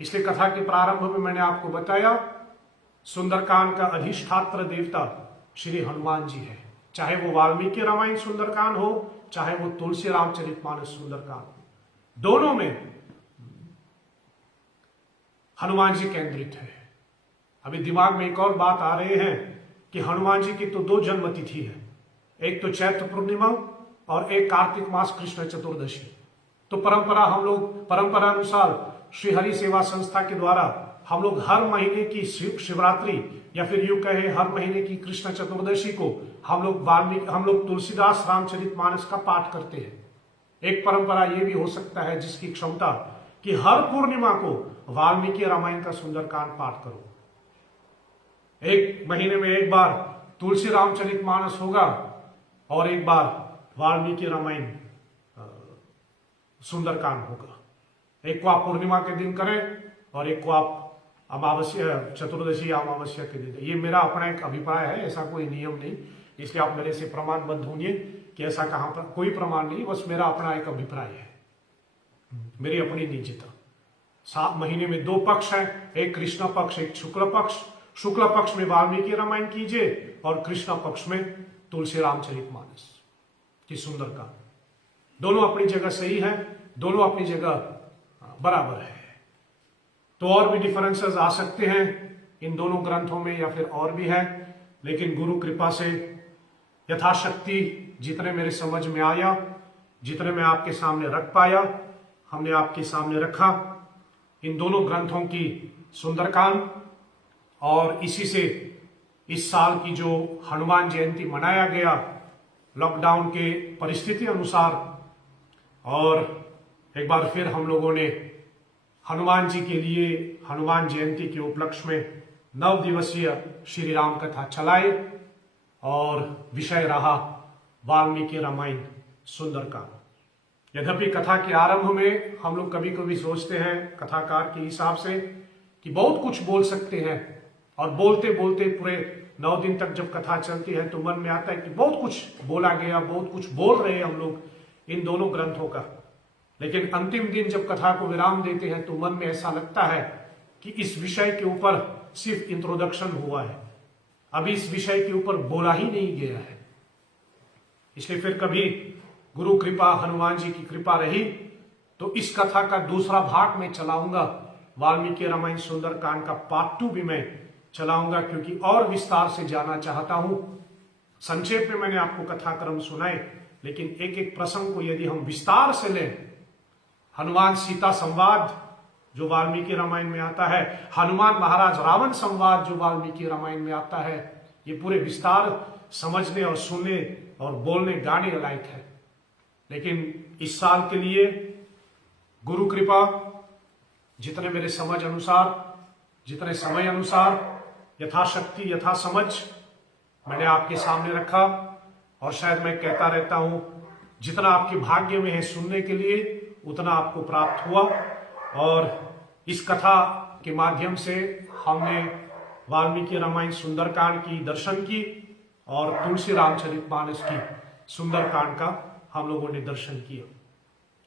इसलिए कथा के प्रारंभ में मैंने आपको बताया, सुंदरकांड का अधिष्ठात्र देवता श्री हनुमान जी है। चाहे वो वाल्मीकि रामायण सुंदरकांड हो, चाहे वो तुलसी रामचरितमानस सुंदरकांड हो, दोनों में हनुमान जी केंद्रित है। अभी दिमाग में एक और बात आ रहे हैं कि हनुमान जी की तो दो जन्म तिथि है, एक तो चैत्र पूर्णिमा और एक कार्तिक मास कृष्ण चतुर्दशी। तो परंपरा अनुसार श्री हरि सेवा संस्था के द्वारा हम लोग हर महीने की शिवरात्रि, या फिर यूं कहे हर महीने की कृष्ण चतुर्दशी को हम लोग तुलसीदास रामचरितमानस का पाठ करते हैं। एक परंपरा यह भी हो सकता है जिसकी क्षमता कि हर पूर्णिमा को वाल्मीकि रामायण का सुंदरकांड पाठ करो। एक महीने में एक बार तुलसी रामचरितमानस होगा और एक बार वाल्मीकि रामायण सुंदरकांड होगा। एक को आप पूर्णिमा के दिन करें और एक को आप अमावस्या, चतुर्दशी या अमावस्या के दिन। ये मेरा अपना एक अभिप्राय है, ऐसा कोई नियम नहीं, इसलिए आप मेरे से प्रमाणबद्ध होंगे कि ऐसा कहां पर कोई प्रमाण नहीं, बस मेरा अपना एक अभिप्राय है, मेरी अपनी निजता। 7 महीने में 2 पक्ष हैं, एक कृष्ण पक्ष, एक शुक्ल पक्ष। शुक्ल पक्ष में वाल्मीकि रामायण कीजिए और कृष्ण पक्ष में तुलसी रामचरितमानस की सुंदरकांड। दोनों अपनी जगह सही है, दोनों अपनी जगह बराबर है। तो और भी डिफरेंसेस आ सकते हैं इन दोनों ग्रंथों में, या फिर और भी है, लेकिन गुरु कृपा से यथाशक्ति जितने मेरे समझ में आया, जितने मैं आपके सामने रख पाया, हमने आपके सामने रखा इन दोनों ग्रंथों की सुंदरकांड। और इसी से इस साल की जो हनुमान जयंती मनाया गया लॉकडाउन के परिस्थिति अनुसार, और एक बार फिर हम लोगों ने हनुमान जी के लिए हनुमान जयंती के उपलक्ष्य में 9 दिवसीय श्री राम कथा चलाए, और विषय रहा वाल्मीकि रामायण सुंदरकांड। यद्यपि कथा के आरंभ में हम लोग कभी कभी सोचते हैं कथाकार के हिसाब से कि बहुत कुछ बोल सकते हैं, और बोलते बोलते पूरे 9 दिन तक जब कथा चलती है तो मन में आता है कि बहुत कुछ बोला गया, बहुत कुछ बोल रहे हैं हम लोग इन दोनों ग्रंथों का। लेकिन अंतिम दिन जब कथा को विराम देते हैं तो मन में ऐसा लगता है कि इस विषय के ऊपर सिर्फ इंट्रोडक्शन हुआ है, अभी इस विषय के ऊपर बोला ही नहीं गया है। इसलिए फिर कभी गुरु कृपा, हनुमान जी की कृपा रही तो इस कथा का दूसरा भाग में चलाऊंगा, वाल्मीकि रामायण सुंदरकांड का पार्ट 2 भी मैं चलाऊंगा, क्योंकि और विस्तार से जानना चाहता हूं। संक्षेप में मैंने आपको कथाक्रम सुनाए, लेकिन एक एक प्रसंग को यदि हम विस्तार से लें हनुमान सीता संवाद जो वाल्मीकि रामायण में आता है, हनुमान महाराज रावण संवाद जो वाल्मीकि रामायण में आता है, ये पूरे विस्तार समझने और सुनने और बोलने गाने लायक है। लेकिन इस साल के लिए गुरु कृपा, जितने मेरे समझ अनुसार, जितने समय अनुसार, यथाशक्ति यथा समझ मैंने आपके सामने रखा, और शायद मैं कहता रहता हूं, जितना आपके भाग्य में है सुनने के लिए उतना आपको प्राप्त हुआ। और इस कथा के माध्यम से हमने वाल्मीकि रामायण सुंदरकांड की दर्शन की और तुलसी रामचरितमानस की सुंदरकांड का हम लोगों ने दर्शन किया।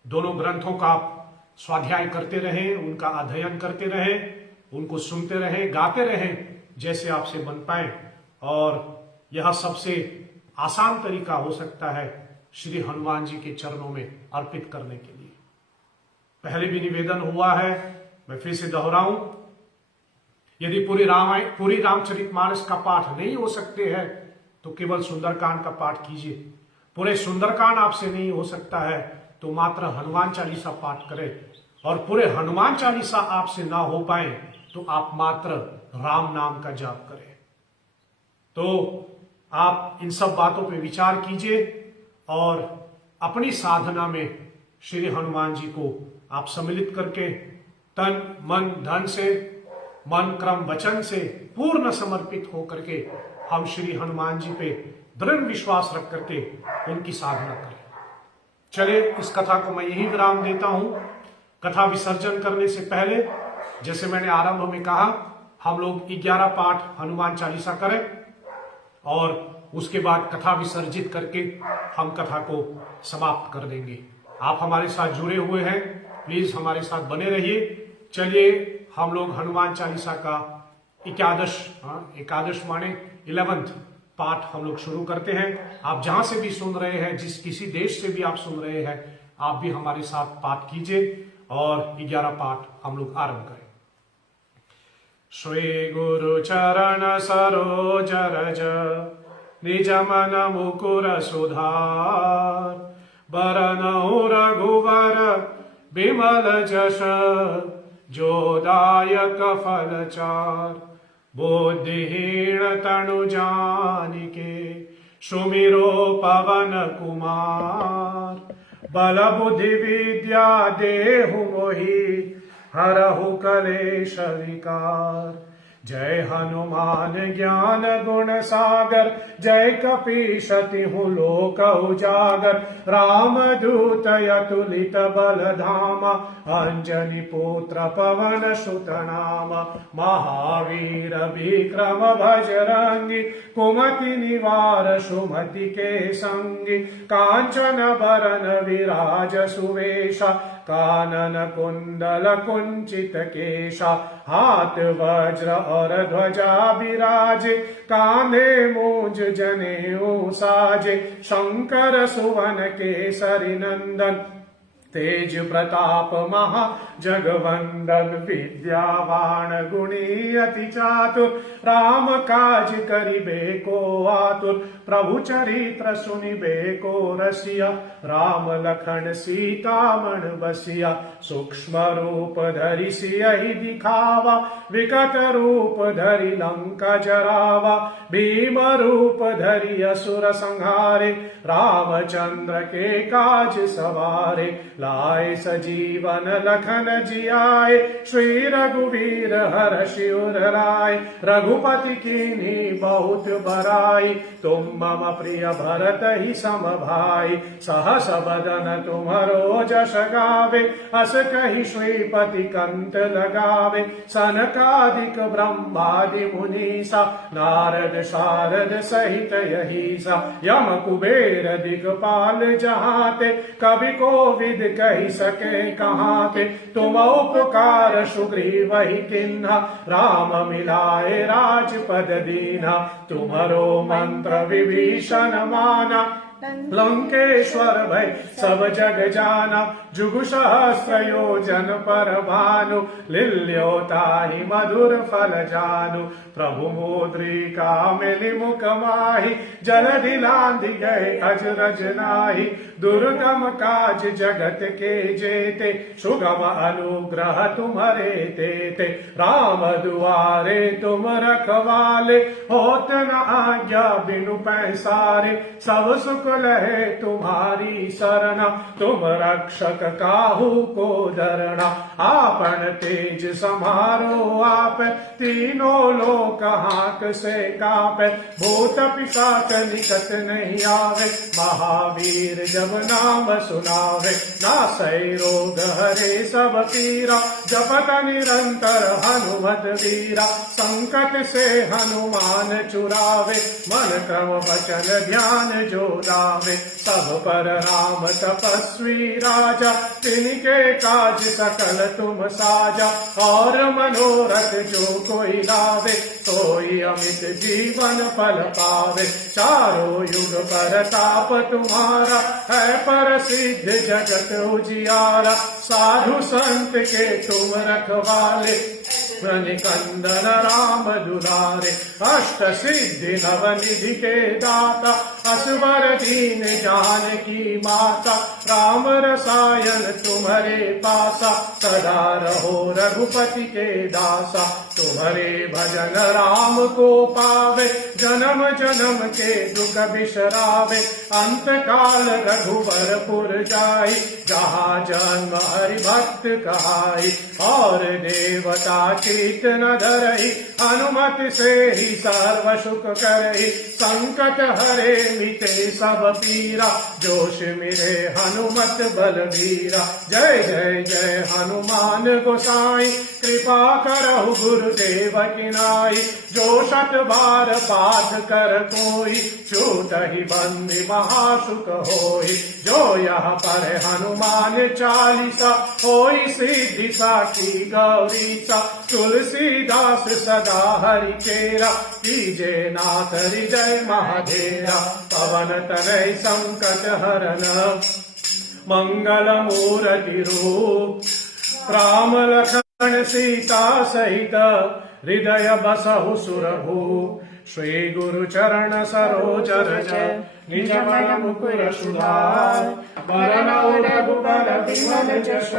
दोनों ग्रंथों का आप स्वाध्याय करते रहें, उनका अध्ययन करते रहें, उनको सुनते रहें, गाते रहें जैसे आपसे बन पाए। और यह सबसे आसान तरीका हो सकता है श्री हनुमान जी के चरणों में अर्पित करने के लिए। पहले भी निवेदन हुआ है, मैं फिर से दोहराऊं, यदि पूरी रामचरितमानस का पाठ नहीं हो सकते हैं तो केवल सुंदरकांड का पाठ कीजिए। पूरे सुंदरकांड आपसे नहीं हो सकता है तो मात्र हनुमान चालीसा पाठ करें, और पूरे हनुमान चालीसा आपसे ना हो पाए तो आप मात्र राम नाम का जाप करें। तो आप इन सब बातों पे विचार कीजिए और अपनी साधना में श्री हनुमान जी को आप सम्मिलित करके तन मन धन से, मन क्रम वचन से पूर्ण समर्पित होकर के हम श्री हनुमान जी पे दृढ़ विश्वास रख करके उनकी साधना करें। चले, इस कथा को मैं यही विराम देता हूं। कथा विसर्जन करने से पहले, जैसे मैंने आरंभ में कहा, हम लोग 11 पाठ हनुमान चालीसा करें और उसके बाद कथा विसर्जित करके हम कथा को समाप्त कर देंगे। आप हमारे साथ जुड़े हुए हैं, प्लीज हमारे साथ बने रहिए। चलिए हम लोग हनुमान चालीसा का एकादश माने 11th पाठ हम लोग शुरू करते हैं। आप जहां से भी सुन रहे हैं, जिस किसी देश से भी आप सुन रहे हैं, आप भी हमारे साथ पाठ कीजिए और 11 पाठ हम लोग आरंभ करें। श्री गुरु चरण सरोज रज निज मन मुकुर सुधार, बरनउँ रघुवर बिमल जस जो दायक फल चार, बुद्धिहीन तनु जानिके सुमिरो पवन कुमार, बल बुद्धि विद्या देहु मोहि हरहु कलेश विकार। जय हनुमान ज्ञान गुण सागर, जय कपीश तिहु लोक उजागर, राम दूत अतुलित बल धामा, अंजनी पुत्र पवन सुत नामा, महावीर विक्रम बजरंगी, कुमति निवार सुमति के संगी, कांचन बरन विराज सुवेशा, कानन कुंडल कुंचित केशा, हाथ वज्र और ध्वजा विराजे, कांधे मूंज जनेऊ साजे, शंकर सुवन केसरी नंदन, तेज प्रताप महा जगवंदन, विद्यावान गुणी अति चातुर, राम काज करिबे को आतुर, प्रभु चरित्र सुनिबे को रसिया, राम लखन सीता मन बसिया, सूक्ष्म रूप धरि सियहि दिखावा, विकट रूप धरि लंका जरावा, भीम रूप धरि असुर संहारे, रामचंद्र के काज सवारे, लाए सजीवन लखन जियाए, श्री रघुवीर हर्षि उर लाए, रघुपति कीन्ही बहुत बड़ाई, तुम मम प्रिय भरत ही सम भाई, सहस बदन तुम्हरो जस गावे, अस कहि श्रीपति कंठ लगावे, सनकादिक ब्रह्मादि मुनीसा, नारद शारद सहित यहीसा, यम कुबेर दिगपाल जहाते, कवि कोविद कहि सके कहाते, तुम उपकार सुग्रीव ही किन्हा, राम मिलाए राजपद दीन्हा, तुम्हरो मंत्र विभीषण माना, लंकेश्वर भय सब जग जाना, जुगु सहस्र योजन पर भानु लिल्योताहि मधुर फल जानु प्रभु मुद्रिका मिलि मुख माहि जलधि लांघि गए अजरज नाही दुर्गम काज जगत के जेते सुगम अनुग्रह तुम्हारे तेते राम दुआरे तुम रखवाले होत न आज्ञा बिनु पैसारे सब सुख लहे तुम्हारी शरणा तुम रक्षक काहू को डरना आपन तेज समारो आप तीनों लोक हाक से कापे भूत पिशाच निकट नहीं आवे महावीर जब नाम सुनावे नासै रोग हरे सब पीरा जपत निरंतर हनुमत वीरा संकट से हनुमान छुड़ावे मन क्रम वचन ध्यान जो लावे सब पर राम तपस्वी राजा तिनके काज सकल तुम साजा और मनोरथ जो कोई लावे सोई अमित जीवन फल पावे चारों युग पर ताप तुम्हारा है पर सिद्ध जगत उजियारा साधु संत के तुम रखवाले निकंदन राम दुलारे अष्ट सिद्धि नवनिधि के दाता असवर दीन जानकी माता राम रसायन तुम्हारे पासा सदा रहो रघुपति के दासा तुम्हारे भजन राम को पावे जन्म जन्म के दुख बिसरावे अंत काल रघुवरपुर जाई जहाँ जन्म हरि भक्त कहाई और देवता चित न धरई हनुमत से ही सर्व सुख करई संकट हरे मिटे सब पीरा जोश मिरे हनुमत बलबीरा जय जय जय हनुमान गोसाई कृपा करहु गुरुदेव की नाई जो शत बार पाठ कर कोई छूट ही बंदी महासुख होई जो यह पर हनुमान चालीसा होई सिद्धि साखी गौरी सा तुलसीदास सदा हरि केरा कीजे नाथ हृदय महाधेरा पवन तनय संकट हरन मंगल मूर्ति रूप राम लखन सीता सहित हृदय बसहु सुरभु श्री गुरु चरण सरोज रज निज मन मुकुर सुधार वरन रघुबर विमल जस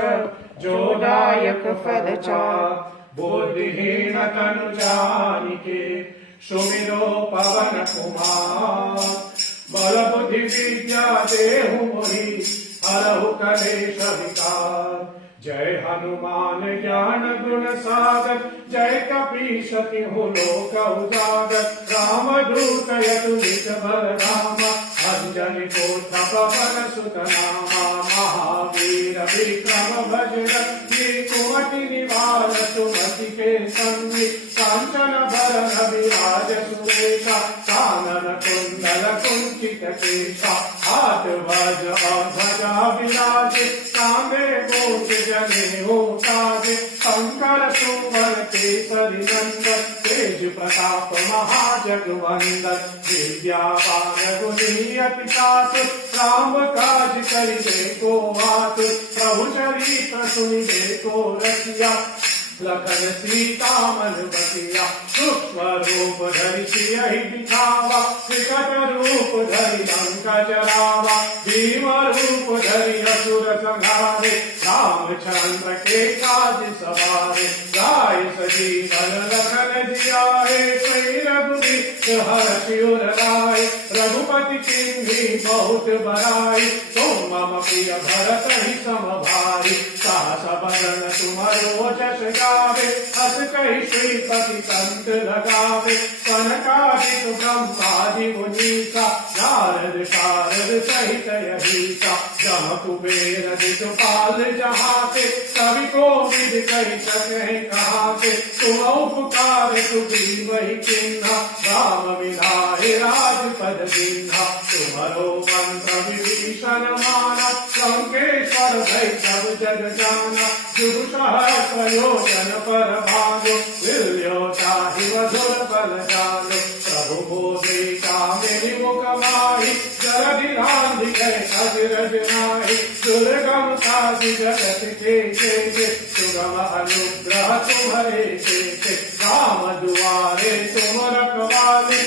जो दायक फल चार बुद्धिहीन तनु जानिके सुमिरो पवन कुमार बल बुद्धि विद्या देहु मोहि हरहु कलेश विकार जय हनुमान ज्ञान गुण सागर जय कपीश तिहु लोक उजागर राम दूत यतुलित बल राम अंजनी पुत्र पवन सुत नामा महावीर विक्रम भजरंगी कुमति निवार सुमति के संगी कांचन भरण विराज सुरेशा कानन कुंडल कुंचित केशा हाथ वज्र और ध्वजा विराजे कांधे बोझ जने हो ताजे शंकर सुवर केसरी नंदन तेज प्रताप महाजगवंदन विद्यावान गुणी अति चातुर राम काज करिबे को आतुर प्रभु चरित्र सुनिबे को रसिया लखन सीता मन बसिया सूक्ष्म रूप धरि सियहि दिखावा विकट रूप धरि लंक जरावा भीम रूप धरि असुर संहारे रामचंद्र के काज सवारे गाय सजीवन लखन जियाए श्री रघुवीर हर्षि उर लाए रघुपति किन्हीं बहुत बड़ाई तुम मम प्रिय भरत ही सम भाई सहस बदन तुमरो जस गावे हस कहि श्रीपति संत लगावे कनकादिक ब्रह्मादि मुनीसा नारद शारद सहित यहीसा जम कुबेर दिखपाल जहाँ से कवि को विद कहि सके कहाँ से तुम उपकार सुग्रीव वही चिन्हा राम मिलाए राजपद दीन्हा तुम्हारो मंत्र विभीषण माना लंकेश्वर भय सब जग जाना जुग सहस्र योजन पर भागो विल्योताहि मधुर बल जानो प्रभु बोधिका मेरी मुख माहि जलधि लांघि गए अविरज नाही दुर्गम काज जगत के सुगम अनुग्रह तुम्हारे के राम दुआरे तुम रखवाले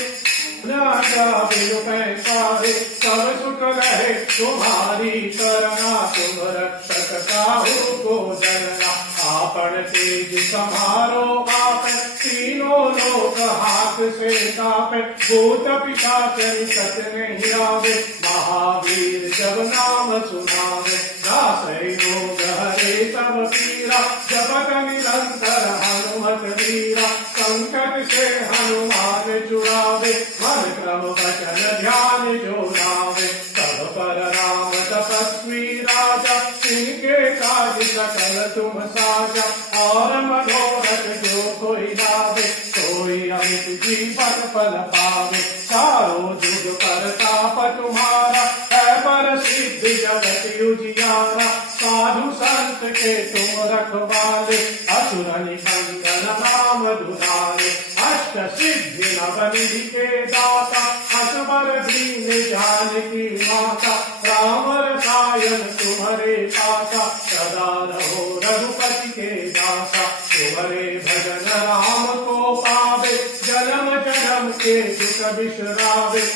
राजा बिनु पैसारे सब सुख रहे तुम्हारी करना तुम रक्षक काहू को डरना आपन तेज समारो आपन तीनों लोक हाथ से कापे भूत पिशाच निकट नहीं आवे महावीर जब नाम सुनावे दासै रोग हरे सब पीरा जपत निरंतर हनुमत वीरा संकट से हनुमान छुड़ावे मन क्रम वचन ध्यान जो लावे सब पर राम तपस्वी राजा इनके काज सकल तुम साजा और मनोरथ जो कोई लावे कोई अमित जीवन फल पावे चारों जुग परताप तुम्हारा है पर सिद्धि जगत उजियारा साधु संत के तुम रखवाले असुर निकंदन नाम दुलारे अष्ट सिद्धि नवनिधि के दाता असबर दीन जानकी माता राम रसायन तुम्हारे पासा सदा रहो रघुपति के दासा तुम्हारे भजन राम को पावे जन्म जन्म के दुख बिसरावे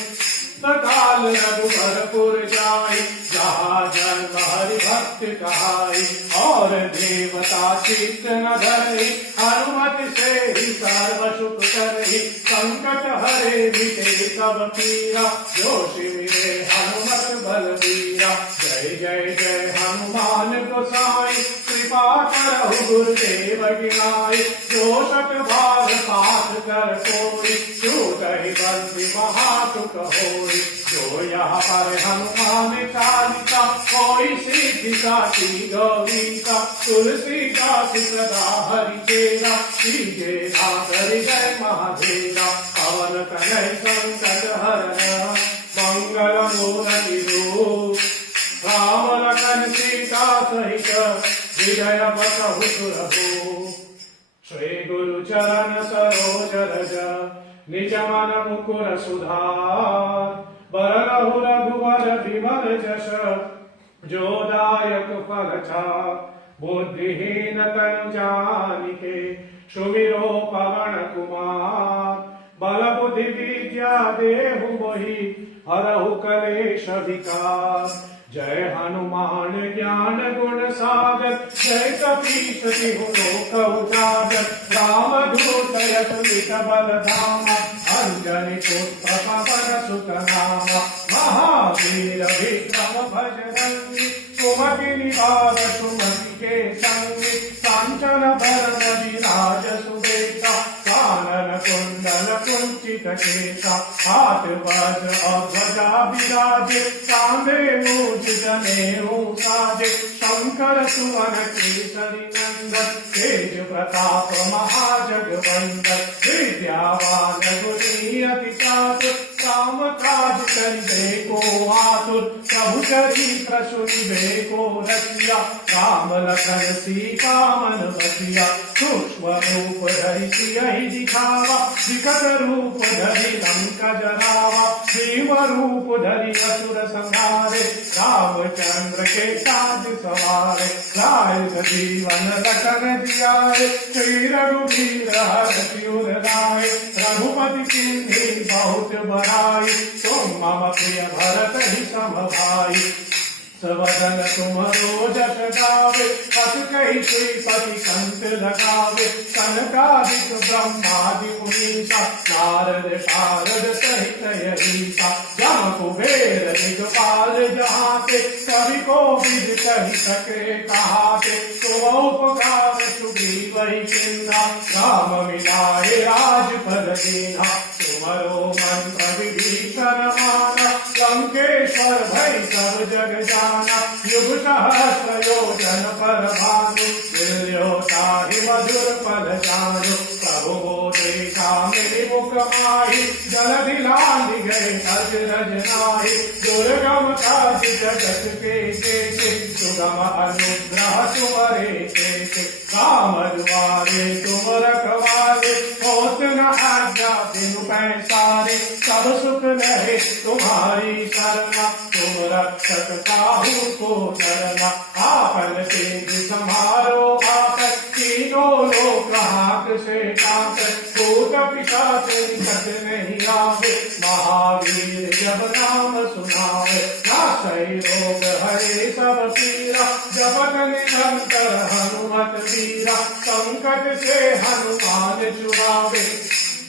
काल रघुबरपुर जाई जहाँ जन्म हरि भक्त कहाई और देवता चित्त न धरे हनुमत से ही सर्व सुख करही संकट हरे मिटे सब पीरा जो शिविरे हनुमत बलबीरा जय जय जय हनुमान गोसाई कृपा करहु गुरुदेव गिनाई जो सत बार पाठ कर कोई छूटहि बंदी महासुख होई जो यहाँ पर हनुमान चालिसा कोई सिद्धि साची गौरीका तुलसीदास सदा हरि तेरा श्रीजे नागर जय महादेवा पवन कनय संकट हरण मंगल मूर्ति रूप राम लखन सीता सहित विजय बसहु सुरभूप श्री गुरु चरण सरोज रज निज मन मुकुर सुधार बरहु रघुवर विमल जस जो दायक फल छाप बुद्धिहीन तनु जानिके सुमिरो पवन कुमार बल बुद्धि विद्या देहु मोहि हरहु कलेश विकार जय हनुमान ज्ञान गुण सागर जय कपीश तिहु लोक उजागर राम दूत यतुलित बल धामा अंजनी पुत्र पवन सुत नामा महावीर विक्रम भजरंगी सुमति निवार सुमति के संगी कांचन भरण विराज सुबेसा कानन कुंडल कुंचित केसा हाथ वज्र और ध्वजा विराजे कांधे मूज जनेऊ साजे शंकर सुवन केसरी नंदन तेज प्रताप महाजगवंदन विद्यावान गुणी अति चातुर काम काज करिबे को आतुर प्रभु चरित्र सुनिबे को रसिया राम लखन सीता मन बसिया सूक्ष्म रूप धरि सियहि दिखावा विकट रूप धरि लंक जरावा भीम रूप धरि असुर संहारे रामचंद्र के काज सवारे लाय सजीवन लखन जियाए श्री रघुवीर हरषि उर लाए रघुपति कीन्ही बहुत बड़ाई तुम मम प्रिय भरत ही सम भाई सवदन तुम्हारो जस गावे पति कही श्रीपति संत लगावे सनकादिक ब्रह्मादि मुनीसा नारद शारद सहित यहीसा जहाँ कुबेर दिगपाल जहाँ ते सभी को विद कही सके कहाते तुम उपकार सुग्रीव ही किन्ना राम मिलाए राजपद दीना तुम्हारो मंत्र विभीषण माना लंकेश्वर भय सब जग जाना युग सहस्र योजन पर भानु निर्योताहि मधुर पद जानु प्रभु को देखा मेरी मुख माही जलधि लांघि गए अज रजनाहि दुर्गम काज जगत के सुगम अनुग्रह तुम्हारे के काम द्वारे तुम रखवारे होत न आज्ञा बिनु पैसारे सब सुख लहे तुम्हारी शरणा, तुम रक्षक काहू को डरना। आपन तेज समारो आप, तीनों लोक हाथ से कांप, भूत पिशाच निकट नहीं आवे, महावीर जब नाम सुनावे। नासै रोग हरे सब पीरा, जपत निरंतर हनुमत वीरा। संकट से हनुमान छुड़ावे,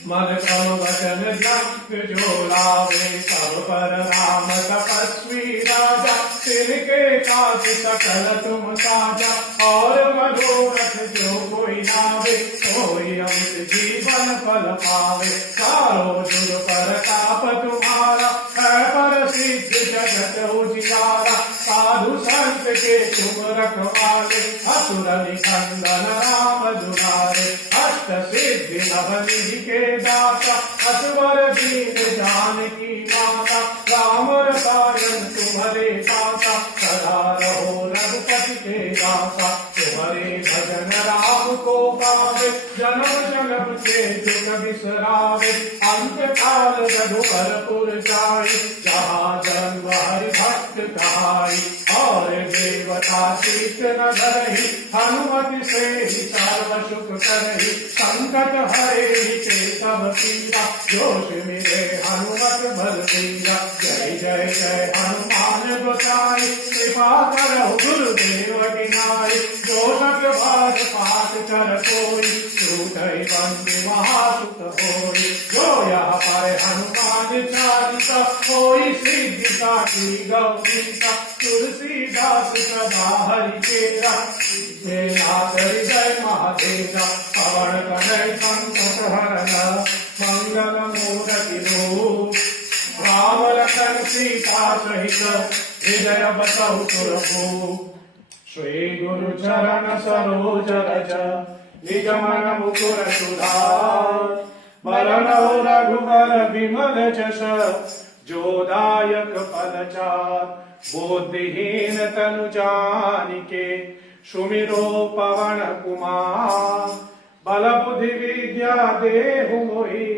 मन क्रम वचन जप जो लावे। सब पर राम तपस्वी राजा, तिनके काज सकल तुम साजा। और मनोरथ जो कोई लावे, सोई अमित जीवन फल पावे। चारों जुग परताप तुम्हारा, है प्रसिद्ध जगत उजियारा। साधु संत के तुम रखवाले, असुर निकंदन राम दुलारे। अष्ट सिद्धि नवनिधि के दाता, असवर दीन जानकी माता। राम रसायन तुम्हारे पासा, सदा रहो रघुपति के दासा। तुम्हारे भजन राम को गावे, जन्म जन्म के दुख बिसरावे। अंत काल रघुपरपुर जाई, जहाँ जन्म हरि भक्त कहाई। और देवता चित्त न धरहि, हनुमत से ही सर्व सुख करहि। संकट हरे के सब पीरा, जोश मिले हनुमत बल बीरा। जय जय जय हनुमान गोसाई, कृपा करहु गुरुदेव विनाई। जो सत बात पाठ कर कोई, छूटहि बंदी महासुख होई। जो यह पाए हनुमान चालीसा, होई सिद्धि साखी गौरीसा। तुलसीदास सदा हरि चेरा, जय महादेवा। पवन कनय संकट हरना, मंगल मूर्ति रूप। राम लखन सीता सहित, हृदय बसहु सुरभूप। श्री गुरु चरण सरोज रज, निज मन मुकुर सुधार। मरनौ रघुबर विमल जस, जो दायक फल चार। बुद्धिहीन तनु जानिके, सुमिरो पवन कुमार। बल बुद्धि विद्या देहु मोहि,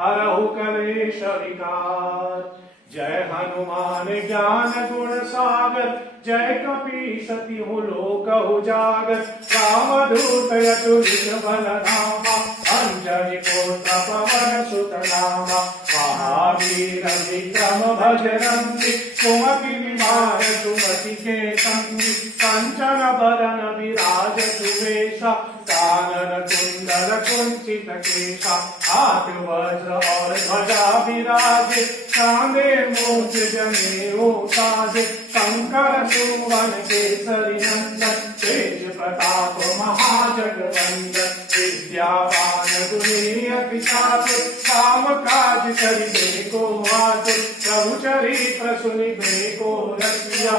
हरहु कलेश विकार। जय हनुमान ज्ञान गुण सागर, जय कपीस तिहु लोक उजागर। रामदूत अतुलित बल धामा, अंजनी पुत्र पवन सुत नामा। महावीर विक्रम बजरंगी, सुमति निवार सुमति के संगी। कंचन बरन विराज सुवेशा, कानन कुंडल कुंचित केशा। हाथ वज्र और ध्वजा विराजे, कांधे मूंछ जनेऊ साजे। शंकर सुवन केसरी नंदन, तेज प्रताप महाजगवंदन। विद्यावान गुणी अति चातुर, काम काज करिबे को आतुर। प्रभु चरित्र सुनिबे को रसिया,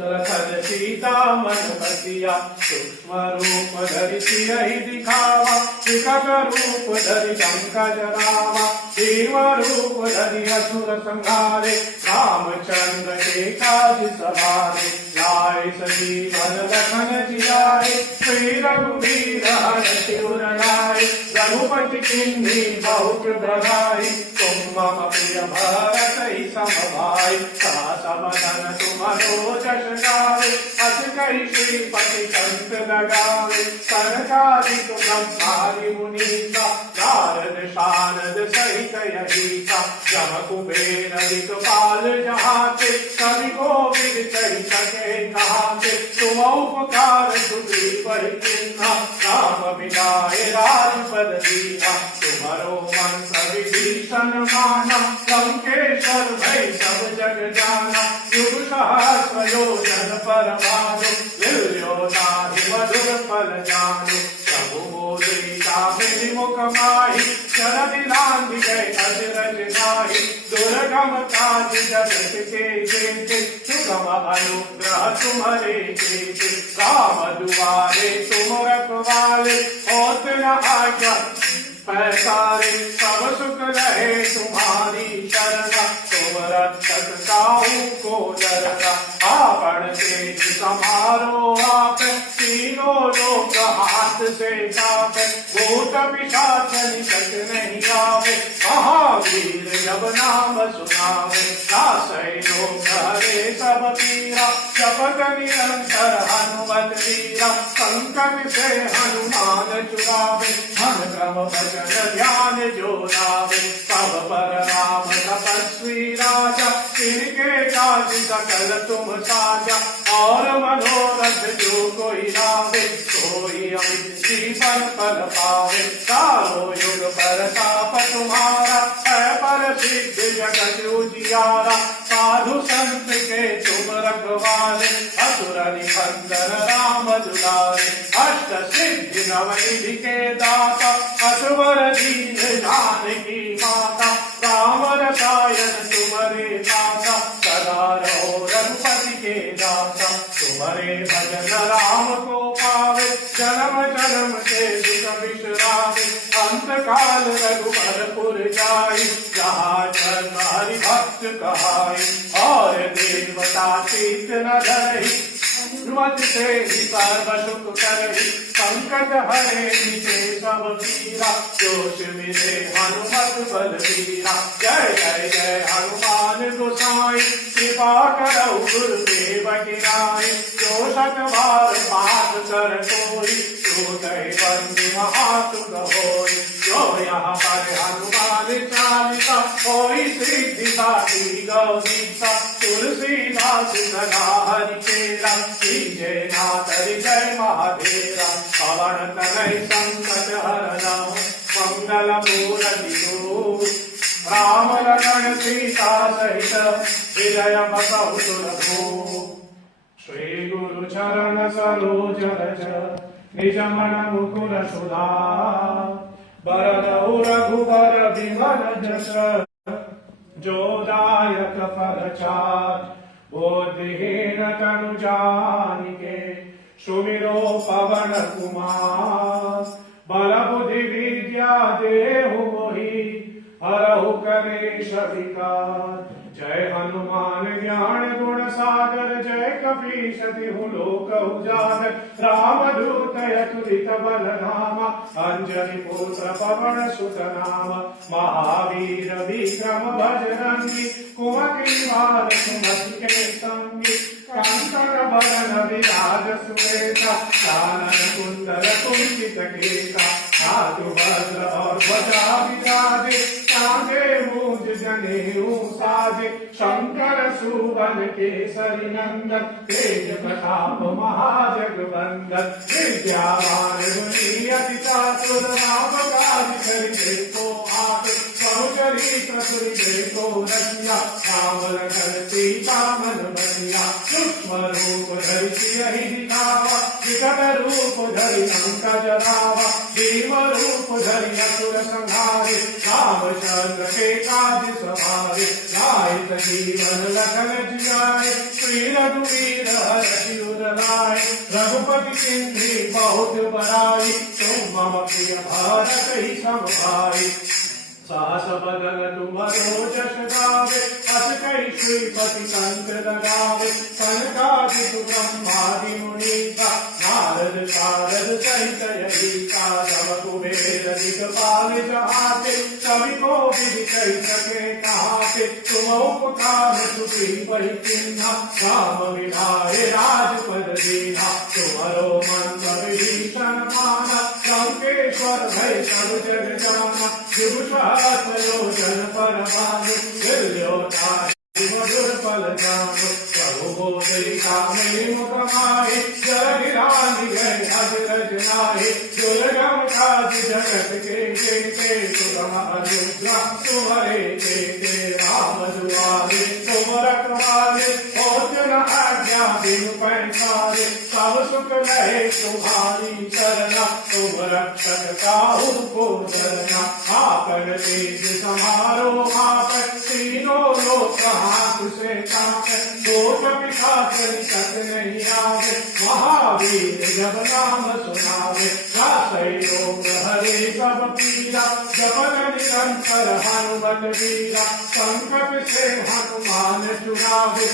लखन सीता मन बसिया। सूक्ष्म रूप धरि सियहि दिखावा, विकट रूप धरि लंक जरावा। देव रूप धरि असुर संहारे, रामचंद्र के काज सवारे। लाए सजीवन लखन जियाए, श्री रघुवीर हरषि उर लाए। रघुपति किन्ही बहुत बड़ाई, तुम मम प्रिय भरत सम भाई। सहस बदन तुम्हारो जस गावे, अस कहि श्रीपति कंठ लगावे। सनकादिक ब्रह्मादि मुनीसा, नारद शारद सहित यहीसा। जम कुबेर दिक्पाल जहाते, कवि कोविद कहि सके कहाते। तुम उपकार सुग्रीव किन्हा, राम मिलाए राजपद दीना। तुम्हारो मंत्र विभीषण माना, लंकेश्वर भय सब जग जाना। युग सहस्र योजन पर भानु, निर्योताहि मधुर फल जानु। प्रभु बोलिता मेरि मुख माहि, शरदि लांघि गए अजरज नाहि। दुर्गम काज जगत के जेते, सुगम अनुग्रह तुम्हारे जेते। राम दुआरे तुम रखवाले, होत न आज्ञा पैसारे। सब सुख रहे तुम्हारी शरणा, तुम रक्षक काहू को डरना। आपन तेज समारो आप, तीनों लोक हाथ से काप। भूत पिशाच निकट नहीं आवे, महावीर जब नाम सुनावे, नासै रोग हरे सब पीरा, जपत निरंतर हनुमत वीरा, संकट से हनुमान छुड़ावे, मन क्रम भजन ध्यान जो लावे, सब पर राम तपस्वी राजा, तिनके काज सकल तुम साजा, और मनोरथ जो कोई लावे, कोई अमित जीवन फल पावे, चारों युग परताप तुम्हारा, है पर सिद्ध जगत उजियारा, साधु संत के तुम रखवाले, असुर निबंधन राम दुलारे, अष्ट सिद्धि नवनिधि के दाता, असवर दीन जानकी माता, राम रसायन तुम्हारे दाता, सदा रहो रघुपति के दाता, तुम्हारे भजन राम को पावे, जन्म जन्म के दुख विश्रावे, अंत काल रघुपरपुर जाई, जहाँ जन्म हरि भक्त कहाई, और देवता चित्त न धरहि, ध्रुवत से ही सर्व सुख करहि, संकट हरे निजे सब पीरा, जोश मिले हनुमत बलबीरा, जय जय जय हनुमान गोसाई, कृपा करहु गुरुदेव की नाई, जो सत बार पाठ कर कोई, जो दय बंदी महासुख होई, जो यहाँ पर हनुमान चालीसा, होई सिद्धि साधी गौरीसा, तुलसीदास सदा हरि चेरा, जय नाथ जय महादेवा, पवन तनय संकट हरना, मंगल मूर्ति रूप, राम लखन सीता सहित, विजय बसहु सुरभूप, श्री गुरु चरण सरोज रज, निज मन मुकुर सुधार, बरदहु रघुबर बिमल जस, जो दायक फल चार, बुद्धिहीन तनु जानिके, सुमिरो पवन कुमार, बल बुद्धि विद्या देहु मोहि, हरहु कलेश विकार, जय हनुमान ज्ञान गुण सागर, जय कपीश तिहु लोक उजागर, रामदूत अतुलित बल धामा, अंजनी पुत्र पवन सुत नाम, महावीर विक्रम बजरंगी, कुमति निवार सुमति के संगी, कंचन बरन विराज सुवेता, कानन कुंडल कुंचित केता, हाथ वज्र और ध्वजा विराजे, कांधे मूंज जनेऊ साजे, शंकर सुवन केसरी नंदन, तेज प्रताप महाजगवंदन, विद्यावान गुणी अति चातुर, राम काज करिबे को आतुर, बहुचरित्र सुनिबे को रसिया, राम लखन सीता मन बसिया, सूक्ष्म रूप धरि सियहि दिखावा, विकट रूप धरि लंक जरावा, भीम रूप धरि असुर संहारे, रामचंद्र के काज सवारे, लाए जीवन लखन जियाए, श्री रघुवीर हरषि उर लाए, रघुपति किन्हीं बहुत बड़ाई, तुम मम प्रिय भरत ही सम भाई, सास बदन तुम्हारो जस गावे, अस कई श्रीपति कंठ लगावे, सनकादिक ब्रह्मादि मुनीसा, नारद शारद सहित यहीसा, सब कुबेर दिगपाल जहाते, कवि को विधि कही सके कहाते, तुम उपकार सुखी बही चिन्हा, राम मिलाए राजपद दीना, तुम्हारो मंत्र विभीषण माना, लंकेश्वर भय सब जग जाना, योजन परमानु, मधुर फल जानो, प्रभु बोधि कामिनी मुख माहि, जल गिरानि गए अग्रज नाहि, दुर्गम काज जगत के जेते, सुगम अनुग्रह तुम्हारे जेते, राम दुआरे तुम रखवारे, भोजन आज्ञा बिनु पैसारे, सब सुख रहे तुम्हारी शरणा, तुम रक्षक काहू को डरना, आपन तेज समारो आपन, तीनों लोक हाथ से कांपे, कोट पिशाच निकट नहीं आवे, महावीर जब नाम सुनावे, नासै रोग हरे सब पीरा, जपत निरंतर हनुमत वीरा, संकट से हनुमान छुड़ावे,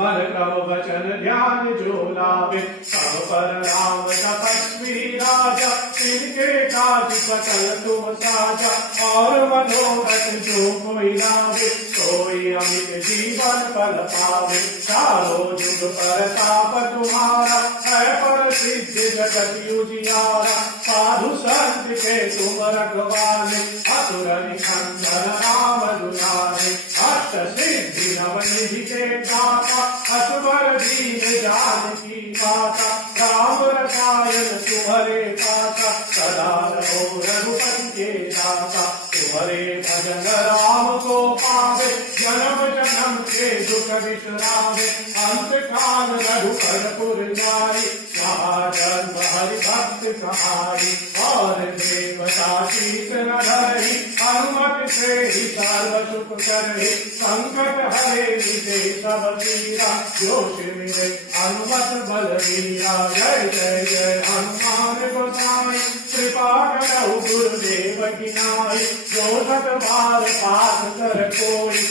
मन तव वचन ध्यान जो लावे, सब पर राम तपस्वी राजा, तिनके काज सकल तुम साजा, और मनोरथ जो कोई लावे, सोई अमित जीवन फल पावे। चारों जुग प्रताप तुम्हारा, है पर सिद्ध जगत उजियारा, साधु संत के तुम रखवाले, असुर निकंदन राम दुलारे। अष्ट सिद्धि नवनिधि के दाता, असुर दीन जानकी माता, राम रसायन तुम्हारे पासा, सदा रहो रघुपति के दाता। तुम्हारे भजन राम को पावे, जन्म जन्म के दुख विश्रावे, अंत काल रघुपर पुर जाई, जहाँ जन्म हरि भक्त कहाई। और देवता शीत न धरि, हनुमत से ही सर्व सुख करे, संकट हरे निजे सब पीरा, जोश मिले हनुमत बलवीरा। जय जय जय हनुमान गोसाई, कृपा करहु गुरुदेव की नाई, जो सत बार पाठ कर कोई,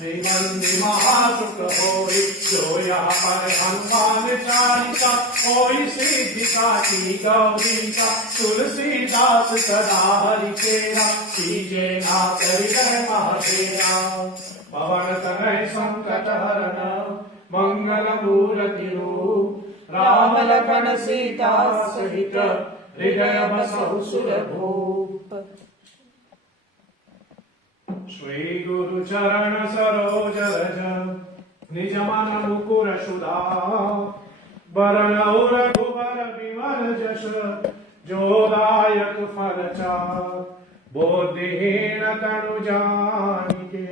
श्रीमंदी महासुख होई। जो यहाँ पर हनुमान चालीसा, होई सिद्धि साची गौरीसा, तुलसीदास सदा हरि चेरा, कीजे ना करिय महातेरा। पवन तनय संकट हरण, मंगल मूर्ति रूप, राम लखन सीता सहित, हृदय बसहु सुरभूप। श्री गुरु चरण सरोज रज, निज मन मुकुर सुधार, बरनउँ रघुबर विमल जस, जो दायक फल चार। बुद्धिहीन तनु जानिके,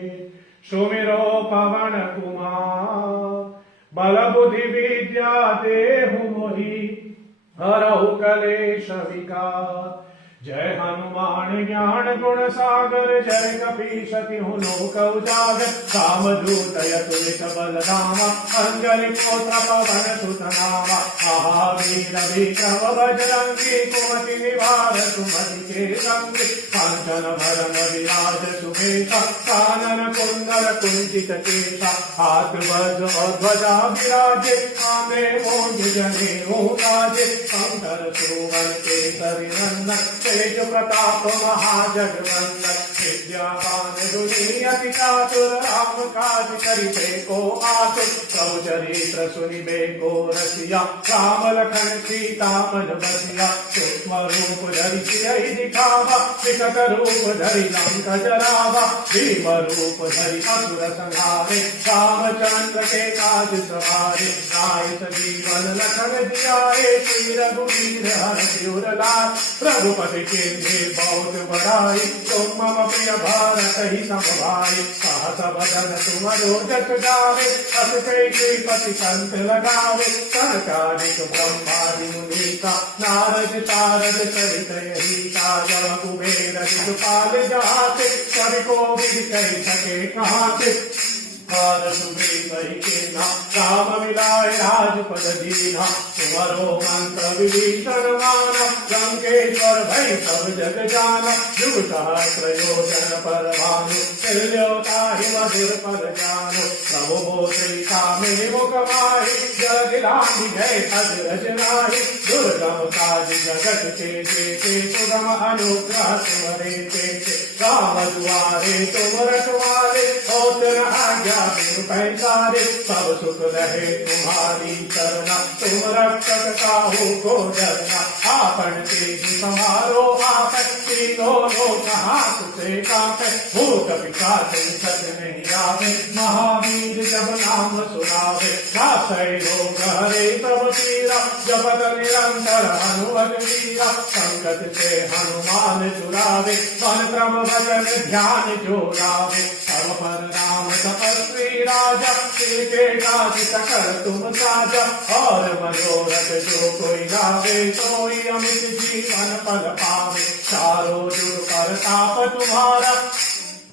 सुमिरो पवन कुमार, बल बुद्धि विद्या देहु मोहि, हरहु कलेश विकार। जय हनुमान ज्ञान गुण सागर, जय कपीशति हूँ लोक उजागर। रामदूत अतुलित बलधामा, अंजलि पुत्र पवन सुत नामा। महावीर विक्रम बजरंगी, कुमति निवार सुमति के संगी। कांचन भरन विराज सुबेसा, कानन कुंडल कुंचित केसा। हाथ वज्र और ध्वजा विराजे, कांधे मूंज जनेऊ साजे। शंकर सुवन केसरी नंदन, तेज प्रताप महाजगवंदन। विद्यावान गुणी अति चातुर, राम काज करिबे को आतुर। प्रभु चरित्र सुनिबे को रसिया, राम लखन सीता मन बसिया। सूक्ष्म रूप धरि सियहि दिखावा, विकट रूप धरि लंक जरावा। भीम रूप धरि असुर संहारे, रामचंद्र के काज सवारे। नाय सजीवन लखन जियाए, श्री रघुवीर हरषि उर लाए। रघुपति कीन्ही बहुत बड़ाई, तुम मम प्रिय भरत ही समभाई। सहस बदन तुमरो जस गावे, अस कई संत लगावे। सनकादिक ब्रह्मादि मुनीसा, नारद सारद सहित अहिसा। जब कुबेर दिखपाल जाते, कवि कोविद कहि सके कहाते। और सुग्रीव ही कीन्हा, राम मिलाए राजपद दीन्हा। तुमरो मंत्र विभीषण माना, लंकेश्वर भय सब जग जाना। युग सहस्र योजन पर भानु, तिल्योताहि मधुर पद जानु। प्रभु सीता में मुख माहि, जग लांघि गए अजरज नाहि। दुर्गम काज जगत के जेते, सुगम अनुग्रह तुम्हारे तेते। राम दुआरे तुम रखवारे, होत न आज्ञा बिनु पैसारे। सब सुख रहे तुम्हारी करना, तुम रक्षक काहू को डरना। आपन तेज समारो आपै, तीनों लोक हाथ से कापै। भूत पिशाच सच नहीं आवे, महावीर जब नाम सुनावे। नासै रोग हरे तब पीरा, जपत निरंतर हनुमत वीरा। संकट से हनुमान छुड़ावे, मन क्रम भजन ध्यान जो लावे। सब पर राम तपस्वी राजा, तिनके काज सकल तुम साजा। और मनोरथ जो कोई लावे, सोई अमित जीवन फल पावे। चारों जुग प्रताप तुम्हारा,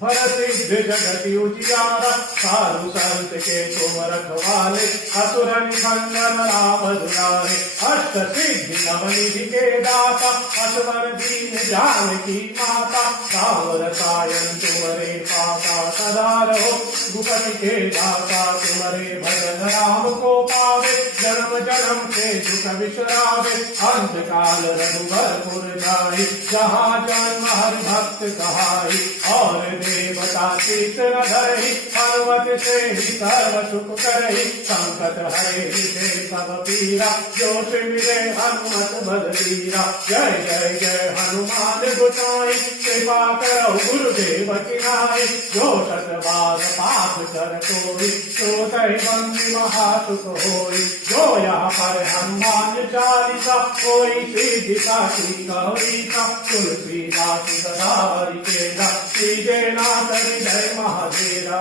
भर सिद्ध जगति उजियारा साधु संत के तुम रखवाले असुर निकंदन राम दुलारे अष्ट सिद्धि नवनिधि के दाता असवर दीन जानकी माता राम रसायन तुम्हारे पाता सदा रहो भूपति के दाता तुम्हारे भजन राम को पावे जन्म जन्म के दुख विश्रावे अंत काल रघुवर जाई जहाँ जन्म हरि भक्त कहाई और देवता चित न धरहि हनुमत से ही सर्व सुख करहि संकट हरे से सब पीरा जो से मिले हनुमत बलवीरा जय जय जय हनुमान गोसाई कृपा करो गुरुदेव की नाई जो शत बार पाठ कर कोई तो तहि बंदी महासुख होई जो यहाँ पर हनुमान चालीसा कोई सिद्धि साखी गौरी का तुलसीदास सदा हरि केरा श्री नाथ हृदय महादेरा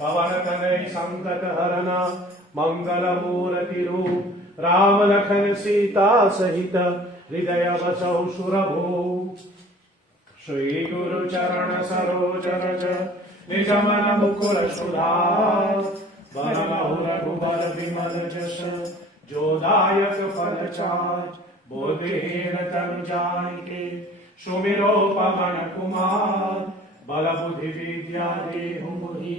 पवन तनय संकट हरना मंगल मूर्ति रूप राम लखन सीता सहित हृदय बसौ सुरभू श्री गुरु चरण सरोज रज निज मन मुकुर सुधार बरहु रघुबर विमल जस जो दायक फल चार बोधेन तनु जानिके सुमिरो पवन कुमार बल बुद्धि विद्या देहु मोहि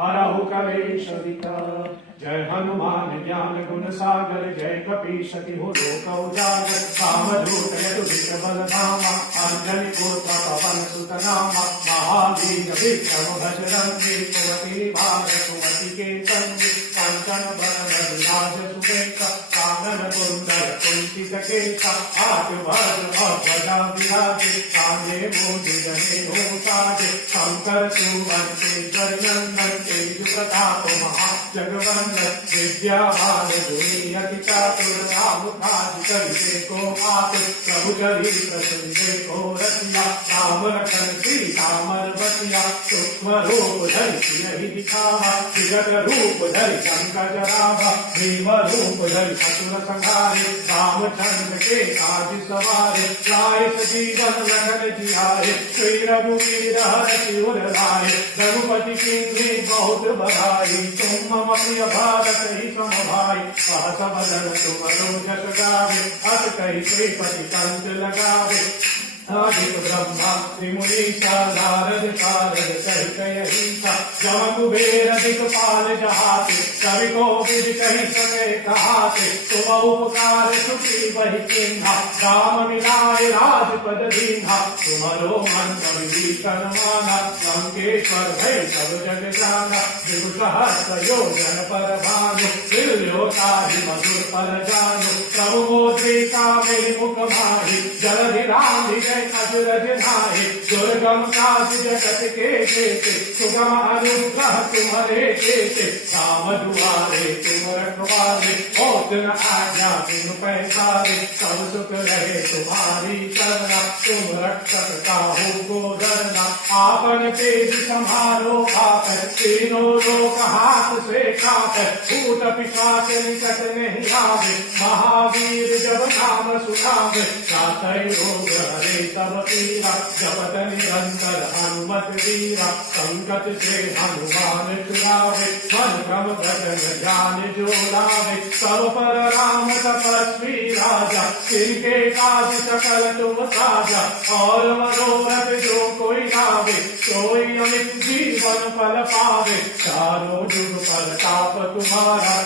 हरहु कलेश विकार जय हनुमान ज्ञान गुण सागर जय कपीश तिहु लोक उजागर कामधूत यदुदित बल धामा अंजनी पुत्र पवन सुत नामा महावीर विक्रम भजरंगी कुमति निवार सुमति के संग कंचन बरन विराज सुबेका कानन कुंडल कुंचित केसा हाथ वज्र और गदा विराजे कांधे मोति जने हो साजे शंकर सुवन केसर नंदन तेज प्रताप महा जगवंदन विद्यावान गुणी अति चातुर राम काज करिते को आतुर प्रभु चरित्र सुनिते को रसिया राम लखन सीता मन बसिया सूक्ष्म रूप धरि सियहि दिखावा विगत रूप धरि शंकर जरावा भीम रूप धरि असुर संहारे रामचंद्र के काज सवारे लाए सजीवन लखन जियारे श्री रघुवीर हरषि उर लाए रघुपति की बहुत बड़ाई तुम मम प्रिय भारत ही समभाई सहस बदन तुम जस गावे अस कही श्रीपति कंठ लगावे आदिक ब्रह्मा त्रिमुनीसा नारद सारद सहित यहीसा जम कुबेर दिक्पाल जहाते कवि कोविद कहि सके कहाते तुम उपकार सुखी बहि किन्हा राम मिलाए राजपद दीन्हा तुम्हारो मंत्र विभीषण माना लंकेश्वर भय सब जग जाना विभूषहस्र योजन पर भानु त्रिलोकाहि मधुर पर जानु प्रभु मोद्रिका में मुख माहि जलधि राम जय अजरज नाहि दुर्गम काज जगत के केते सुगम अनुग्रह तुम्हारे केते राम दुआरे तुम रखवारे होत न आज्ञा बिनु पैसारे सब सुख रहे तुम्हारी शरणा तुम रक्षक काहू को डरना आपन तेज संभालो खाकर तीनों लोक हाथ से खाकर भूत पिशाच निकट नहीं आवे महावीर जब नाम सुनावे जातै रोग हरे तब पीरा जपत निरंतर हनुमत वीरा संकट से हनुमान छुड़ावे मन क्रम भजन ध्यान जो लावे सब पर राम तपस्वी राजा इनके काज सकल तुम साजा और मनोरथ जो कोई लावे सोई अमित जीवन फल पावे चारों जुग पर ताप तुम्हारा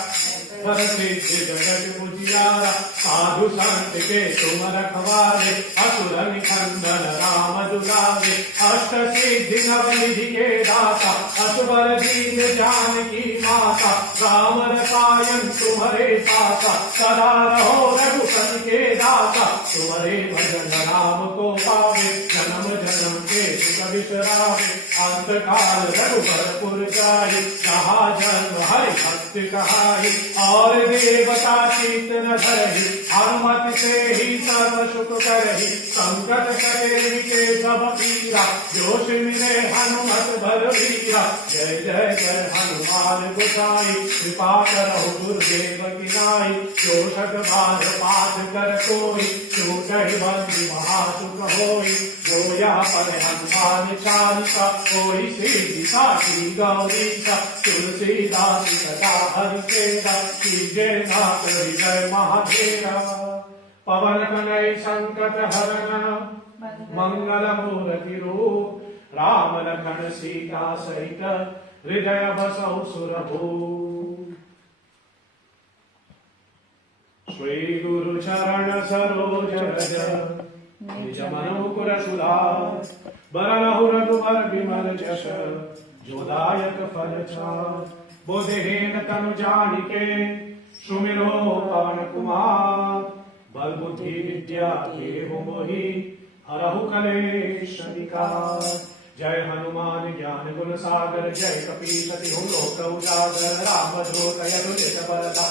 हर सिद्धि जगत उजियारा साधु संत के तुम रखवारे असुर निकंदन राम दुलारे अष्ट सिद्धि नवनिधि के दाता असुर दीन जानकी माता राम रसायन तुम्हारे पासा सदा रहो रघुपति के दाता तुम्हारे भजन राम को पावे जन्म जन्म के सुख विश्रावे अंत काल रघुपरपुर जाई जहाँ जन्म हरि भक्त कहाई और देवता चित न धरहि हनुमत से ही सर्व सुख करहि संकट कटे के सब पीरा जो मिले हनुमत बलवीरा जय जय जय हनुमान गोसाई कृपा करहु गुरुदेव की नाई जो शत बार पाठ कर कोई जो कहि बंदी महासुख होई जो यह पर हनुमान चालीसा कोई सीधी साखी गौरी सा तुलसीदास सदा हरि सेवा कीजे नाथ हृदय महाधेरा पवन कनई संकट हरण मंगल मूर्ति रूप राम लखन सीता सहित हृदय बसौ सुरभूप श्री गुरु चरण सरोज रज निज मनुकुर सुधार बरनहु रघुवर विमल जस जोदायक फल चार बोधहीन तनु जानिके सुमिरो पवन कुमार बल बुद्धि विद्या देहु मोहि हरहु कलेश विकार जय हनुमान ज्ञान गुण सागर जय कपीस तिहु लोक उजागर राम दूत यदुदित बलदा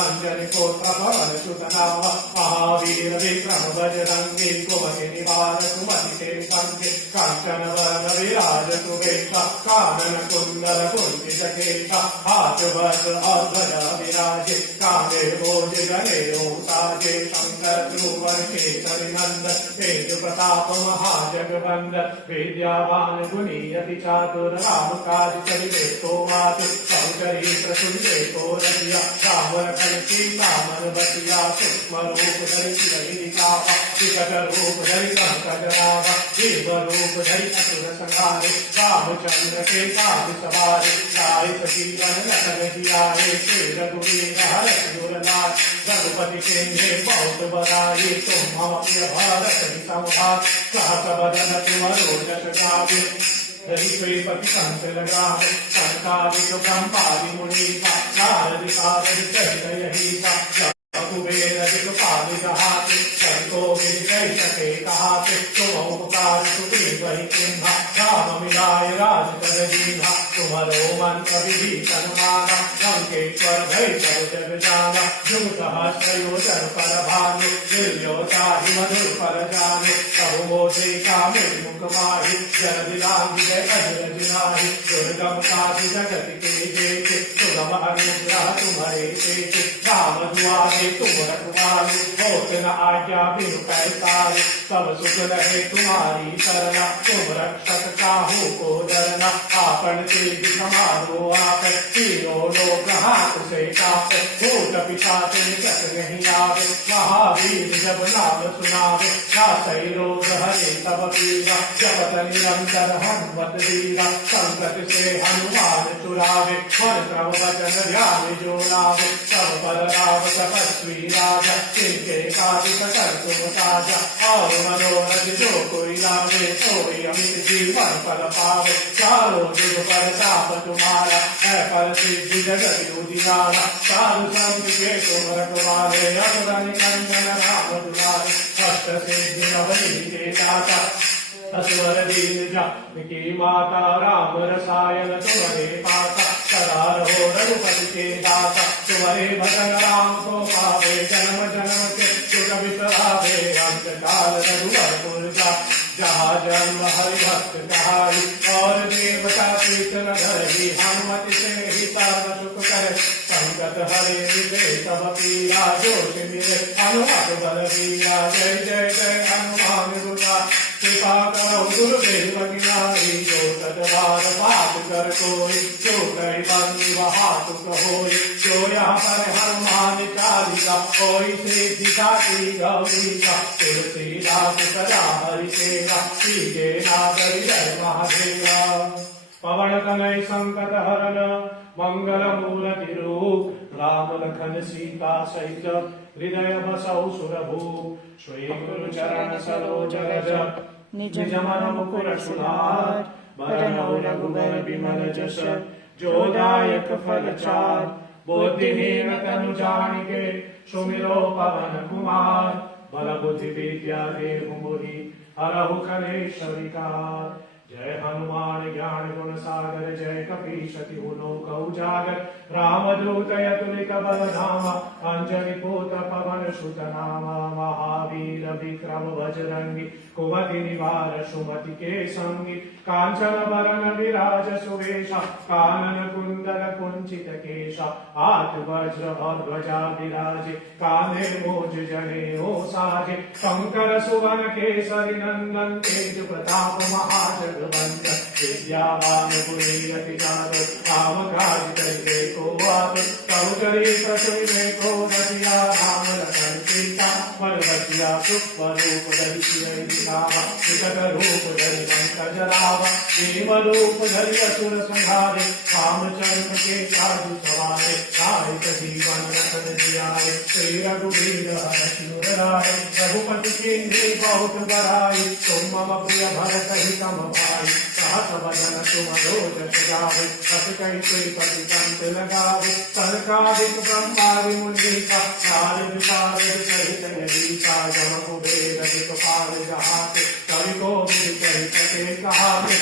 अंजनी पुत्र पवन सुत नाम महावीर विक्रम बजरंगी कुमति निवार सुमति के पंजे कांचन वरन विराज सुवेशा कानन कुंडल कुंचित केशा हाथ वज्र और ध्वजा विराजे कांधे बोझ जनेऊ साजे शंकर ध्रुवन केसरी नंदन तेज प्रताप महाजगवंदन विद्यावान गुणीयति चातुर राम काज करिबे को मातु चरित्र सुनिबे को रसिया राम लखन सीता मन बसिया सूक्ष्म रूप धरि सिरहि दिखावा विकट रूप धरि संकट रावा जीव रूप धरि असुर संहारे रामचंद्र के काज सवारे साई सजीवन लखन जियाए श्री रघुवीर हरष दुर्नाथ रघुपति केंद्रे बहुत बड़ाई तुम मम प्रिय भरत संभार सहस बदन तुमरो जस गावे हरिश्रीपति कंठ लगावे संकादिक ब्रह्मादि मुनीसा नारद सारद सहित यही कुबेर दिक्पाल कहाते संतो विजय सके कहाते तुम उपकार सुग्रीव वही किन्हा राम मिलाय राज कर दीन्हा तुम्हारो मंत्र विभीषण माना लंकेश्वर भय सब जग जाना जुग सहस्रयोजन पर भानु निर्यो चाहि मधुर पर जाने प्रभु मोदे कामे मुख माहि जन दिलांग जय अजर जिनाहि दुर्गम काज जगत के जेते सुगम अनुग्रह तुम्हारे तेते राम दुआरे तुम रखवाले होत न आज्ञा बिनु पैसारे सब सुख रहे तुम्हारी शरणा तुम रक्षक काहू को डरना आपन तेज समारो आप तीनों लोग हाथ से काप भूत पिशाच निकट नहीं आवे महावीर जब नाम सुनावे सासै रोग हरे सब पीरा जपत निरंतर हनुमत दीरा संकट से हनुमान छुड़ावे मन क्रम वचन ध्यान जो लावे सब पर राम तपस्वी राजा जिनके काज सकल तुम साजा और मनोरथ जो कोई लावे सोई अमित जीवन फल पावे चारों जुग पर ताप तुम्हारा है पर सिद्धि जगत उजियारा साधु संत के तुम रखवाले असुर निकंदन राम दुलारे अष्ट सिद्धि नवनीत के दाता असवर दीन जानकी माता राम रसायन तुम्हारे पासा सदा रहो रघुपति के दाता तुम्हारे भजन राम को पावे जन्म जन्म के सुख बिसरावे अंत काल रघुवर पुरजा जहाँ जन्म हरि भक्त कहाई और देवता कीर्तन धरि हनुमति से ही परम सुख करे संकट हरे मिले सब पीरा जो मिले हनुमत बल वीरा जय जय जय हनुमान गुरा कृपा करो गुरुदेव ज्ञानी जो सतबार बात कर कोई जो कई बंदी वहा तुक होई जो यहाँ पर हनुमान चालीसा कोई सिद्धि साखी गौरी का तुलसीदास सदा हरि सेवा कीजे नाथ हृदय महाधेरा पवन तनय संकट हरण मंगल मूर्ति रूप राम लखन सीता सहित हृदय बसौ सुरभूप श्री गुरु चरण सरोज रज निज मन मुकुर सुधार बरनहु रघुबर विमल जस जोदायक फल चार बुद्धिहीन तनु जानिके सुमिरो पवन कुमार बल बुद्धि विद्या देहु मोहि हरहु कलेश विकार जय हनुमान ज्ञान गुण सागर जय कपीश तिहु लोक उजागर रामदूत अतुलित बल धामा अंजनी पुत्र पवन सुत नामा महावीर विक्रम बजरंगी कुमति निवार सुमति के संगी कांचन वरण विराज सुवेशा कानन कुंडल कुंचित केशा हाथ वज्र और ध्वजा विराजे काने मोज जने ओ साजे शंकर सुवन केसरी नंदन तेज प्रताप महाजगवंत विद्यावान गुणी अति चातुर काम काज करिबे को आतुर प्रभु चरित्र सुनिबे को रसिया राम लखन सीता मन बसिया सुख रूप धरि सिरहि दिखावा विकट रूप धरि पंकज लावा देव रूप धरि असुर संहारे रामचंद्र के काज सवारे कायिक जीवन रतन जियाए श्री रघुवीर हरषि उर लाए रघुपति कीन्ही बहुत बड़ाई तुम मम प्रिय भरत हितम भाई सहस बदन तुम रोज सजावे अति कैसे पति कंठ लगावे संकादिक ब्रह्मादि मुनीसा नारद विशारद सहित नदीसा जम कुबेर दिक्पाल जहाते कवि कोविद कहि सके कहाते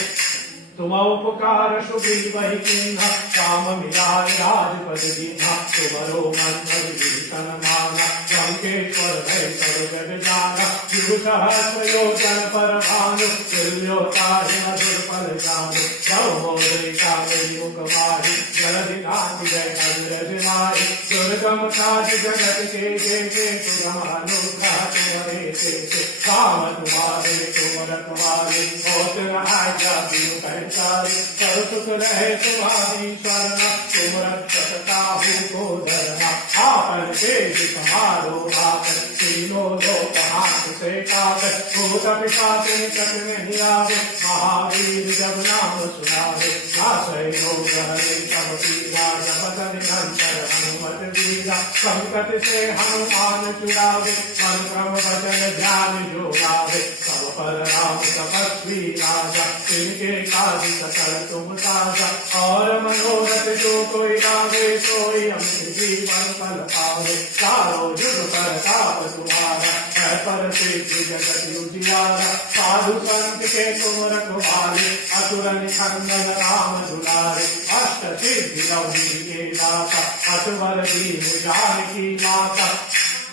तुम उपकार सुग्री वही कीन्हा काम मिलाय राजपद दीन्हा तुमरो मंत्र विभीषण माना लंकेश्वर भय सब जग जाना विभु सहस्र योजन पर भानु तुल्यो ताहि मधुर फल जानु जब मोदरिका मेरी मुख माहि जलधि नाथि जय अग्रज माहि दुर्गम काज जगत के जेते सुगम अनुग्रह तुम्हारे तेते काम तुम्हारे तुम रखवारे होत न आज्ञा बिनु कहचारे कर सुख रहे तुम्हारी शरण तुम रक्षक काहू को धरना आपन तेज समारो हाथ तीनों लोक हाथ से काट भूत पिशाच निकट नहीं आवे महावीर जब नाम सुनावे नासै रोग हरे सब पीरा जपत निरंतर हनुमत वीरा संकट से हनुमान छुड़ावे मन क्रम वचन ध्यान जो गावे सब पर राम तपस्वी राजा तिनके काज सकल तुम साजा और मनोरथ जो कोई लावे सोई अमित जीवन फल पावे चारों युग प्रताप तुम्हारा है पर सिद्धि जगत उजियारा साधु संत के तुम रखवारे असुर निखंडन राम दुलारे अष्ट सिद्धि नवनीत के दाता असवर दीन जानकी माता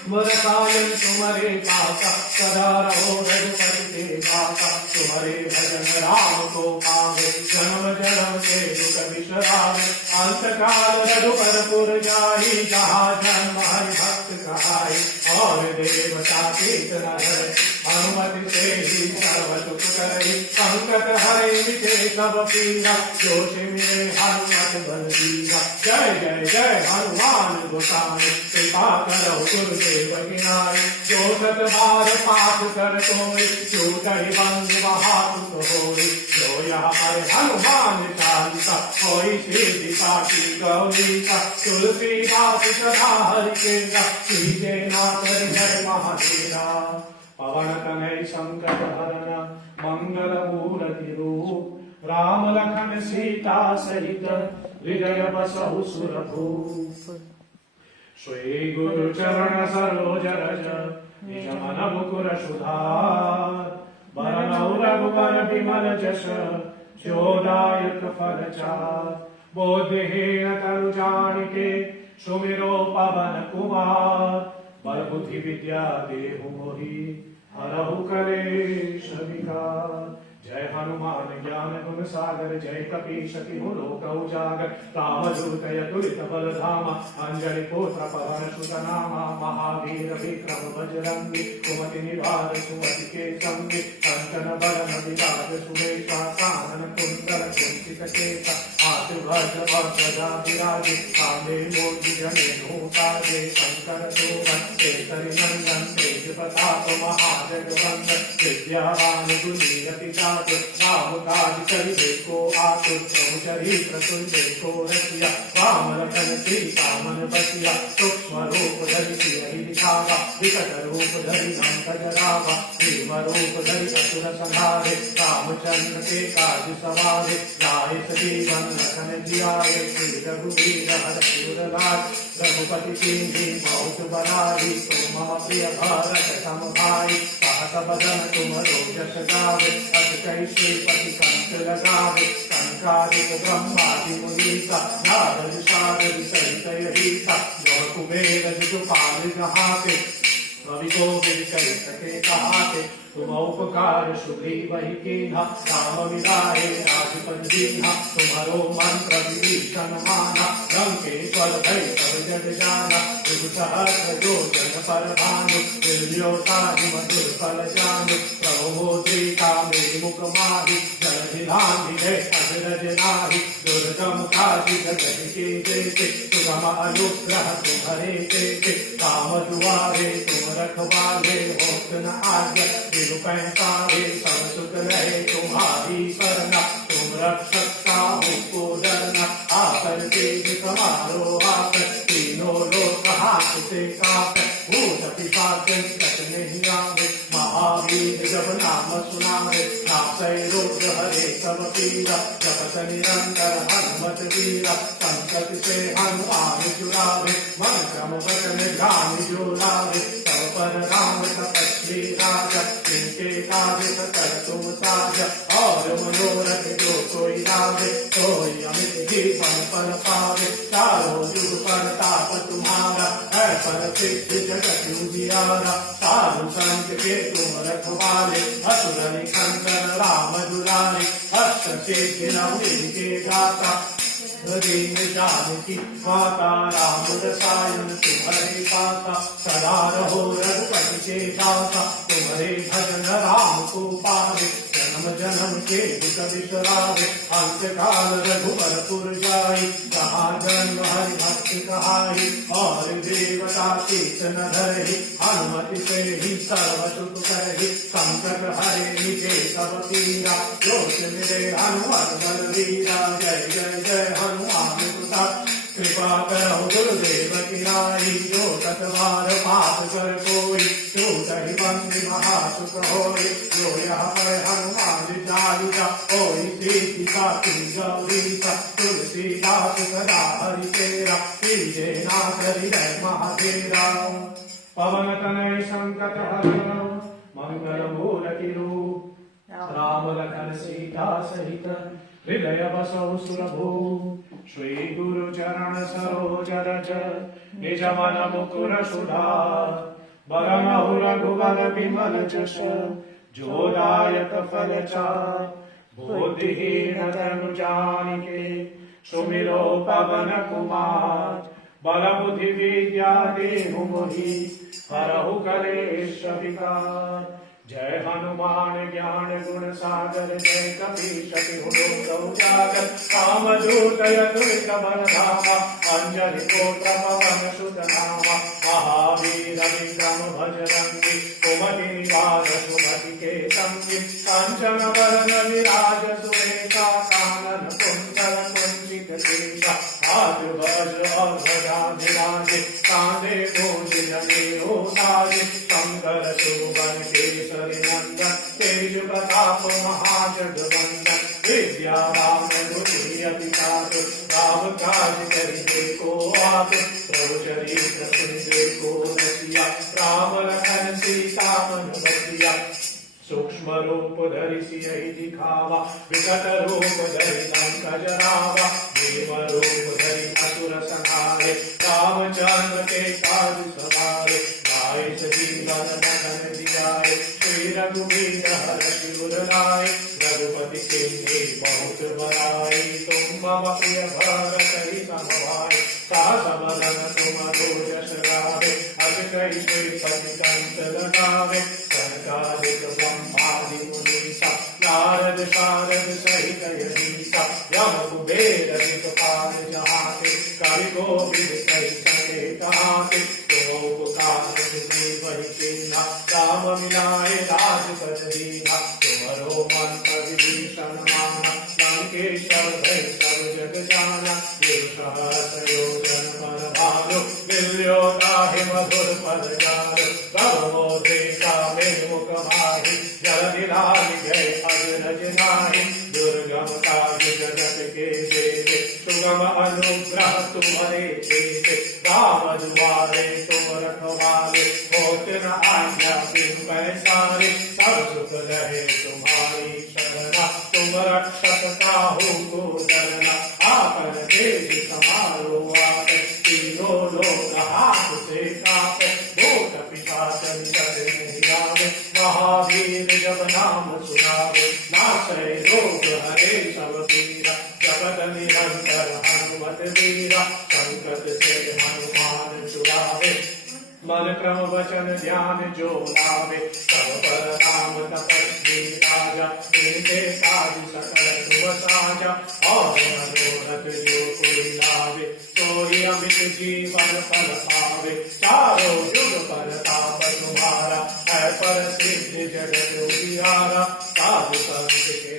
मुरकायन तुम्हारे पासा सदा रहो रघुपति के पासा तुम्हारे भजन राम को पावे जन्म जन्म के दुख विश्रावे अंत काल रघुपर पुर जाहि जहाँ जन्म हरि भक्त कहाई और देवता कीर्तन धरे हनुमति से ही सर्व सुख करे संकट हरे मिटे सब पीरा जो मिले हनुमत बल दीरा जय जय जय हनुमान गोसाई कृपा करो गुरुदेव किनारे जो सत बार पाठ कर कोई छूटहि बंद महापुत होई जो यहाँ पर हनुमान चालीसा कोई सिद्धि साखी गौरीसा तुलसीदास सदा हरि केरा सीजे नाथ जय महादेवा पवन तनय संकट हरन मंगल मूर्ति रूप राम लखन सीता सहित हृदय बसहु सुरभूप श्री गुरु चरण सरोज रज निज मन मुकुर सुधार बरनौ रघुबर बिमल जस जोदायक फल चार बोधहीन तनु जानिके सुमिरो पवन कुमार बल बुद्धि विद्या देहु मोहि हरहु कलेश विकार जय हनुमान ज्ञान गुण सागर जय कपीश तिहु लोक उजागर रामदूत अतुलित बल धामा अंजनी पुत्र पवन सुत नामा महावीर विक्रम बजरंगी कुमति निवार सुमति के संगी कंचन बरन विराज सुवेशा कानन कुंडल कुंचित केसा हाथ वज्र ध्वजा विराजे कांधे मोज जनेऊ साजे शंकर सुवन केसरी नंदन तेज प्रताप महाजगवंदन विद्यावान गुणी अति चातुर राम काज करिबे को आतुर प्रभु चरित्र सुनिबे को रसिया राम लखन सीता मन बसिया सूक्ष्म रूप धरि सिरहि दिखावा विकट रूप धरि पंकज लावा भीम रूप धरि असुर संहारे रामचंद्र के काज सवारे लाए सजीवन लखन जियाए श्री रघुवीर हरषि उर लाए रघुपति कीन्ही बहुत बड़ाई तुम मम प्रिय भरत सम भाई सहस बदन तुम रोज गावे अति कैसे पति कंठ सनकादिक ब्रह्मादि मुनीसा नारद शारद सहित यहीसा गौ कुबेर दिगपाल जहाते कवि को कह सके कहाते तुम उपकार सुग्रीव ही कीन्हा राम मिलाए राजपद दीन्हा तुम्हारो मंत्र विभीषण माना लंकेश्वर भय सब जग जाना जुग सहस्र जो जन पर भानु निर्भयो ताहि मधुर फल जानु प्रभु मुद्रिका मेरि मुख माहि जन निधान है अजरज नाही दुर्गम काज जगत के देते सुगम अनुग्रह तुम्हारे देते काम दुआरे तुम रखवाले होत न आज्ञा बिनु पैसारे सब सुख रहे तुम्हारी शरण तुम रक्षक साहू को डरना आकर तेज समारो आकर तीनों लोक हाथ से काट भूत पिशाच कट नहीं आवे महावीर जब नाम सुनावे नासै रोग हरे सब पीरा जपत निरंतर हनुमत वीरा संकट से हनुमान छुड़ावे मन क्रम वचन ध्यान जो लावे सब पर राम तपस्वी राजा जिनके काज सकल तुम साजा और मनोरथ जो कोई लावे कोई अमित जीवन पर पावे चारों युग पर ताप तुम्हारा है पर सिद्ध जगत उजियारा साधु संत के तुम रखवाले असुर निकंदन राम दुलारे हस्त सिद्धि नवनीत के गाता दीन जानकी माता राम रसायन तुम्हारे पाता सदा रहो रघुपति के दाता तुम्हारे भजन राम को पावे जन्म जन्म के दुख बिसरावे अंत काल रघुवर पुर जाई कहा जन्म हरि भक्ति कहाई और देवता कीर्तन धरहि हनुमति से ही सर्व सुख करहि संकट हरे निजे सब पीरा जो मिले हनुमत बलवीरा जय जय जय हनुमान सुता कृपा करहु गुरुदेव की नाई जो तत्वार पाप कर कोई जो तहि बंदी महासुख होय जो यह पर हनुमान चालीसा होई सीति साखी गौरीसा तुलसीदास सदा हरि तेरा कीजे नाथ हृदय महाधीरा पवन तनय संकट हरण मंगल मूर्ति रूप राम लखन सीता सहित हृदय बसौ सुरभु श्री गुरु चरण सरोज रज निज मन मुकुर सुधार बरनहु रघुबर विमल जस जो दायक फल चार बुद्धिहीन तनु जानिके सुमिरो पवन कुमार बल बुद्धि विद्या देहु मोहि हरहु कलेश विकार जय हनुमान ज्ञान गुण सागर जय कपीश तिहुलो उजागर काम दूत यतुलित बलधामा अंजलि पुत्र पवन सुत नामा महावीर विक्रम भजरंगी कुमति निवार सुमति के संगी कंचन वरण विराज सुरेशा कानन कुंडल कुंचित केशा हाथ वज्र और ध्वजा विराजे कांधे मूंज जनेऊ साजे शंकर सुवन केसरी नंदन तेज प्रताप महाजगवंदन विद्या राम दुर्ति अति चातुर राम काज करिबे को आतुर प्रभु चरित्र सुनिबे को रसिया राम लखन सीता मन बसिया सूक्ष्म रूप धरि सियहि दिखावा विकट रूप धरि लंक जरावा देव रूप धरि असुर संहारे रामचंद्र के काज सवारे लाए सजीवन लखन जियाए श्री रघुवीर हरषि उर लाए रघुपति के बहुत बड़ाई तुम मम प्रिय भरत ही समभाई सास बदन तुम जस गावे अज कई श्रीपति कंठ लगावे सनकादिक ब्रह्मादि मुनीसा नारद शारद सहित यहीसा यम कुबेर दिगपाल जहाते कवि कोविद कहि सके कहाते तुम उपकार सुग्रीव ही कीन्हा राम मिलाए राजपद दीन्हा तुम्हारो मंत्र विभीषण माना लंकेश्वर भय सब जग जाना गुरु सहस्र योजन पर भालो मिल्यो ताहि मधुर पद जालो तब मोद्रिका मेरु मुख माहि जलधि लाहि गए अजरज नाही दुर्गम काज जगत के जेते सुगम अनुग्रह तुम्हारे देते राम दुआरे तुम रखवाले होत न आज्ञा बिनु पैसारे सब सुख रहे तुम्हारी शरण डरना, तुम रक्षक काहू को डरना, आकर तेज समारो आकर, तीनों लोग हाथ से कांपे, भूत पिशाच निकट नहीं आवे, महावीर जब नाम सुनावे, नाशय रोग हरे सब पीरा, जपत निरंतर हनुमत वीरा, संकट से हनुमान छुड़ावे, मन क्रम वचन ध्यान जो लावे, सब पर नाम तपस्वी राजा, इनके साज सकल शुभ साजा, और मनोरथ जो कोई लावे, सोई अमित जीवन फल पावे, चारों युग पर ताप तुम्हारा, है पर सिद्ध जगत उजियारा, साधु संत के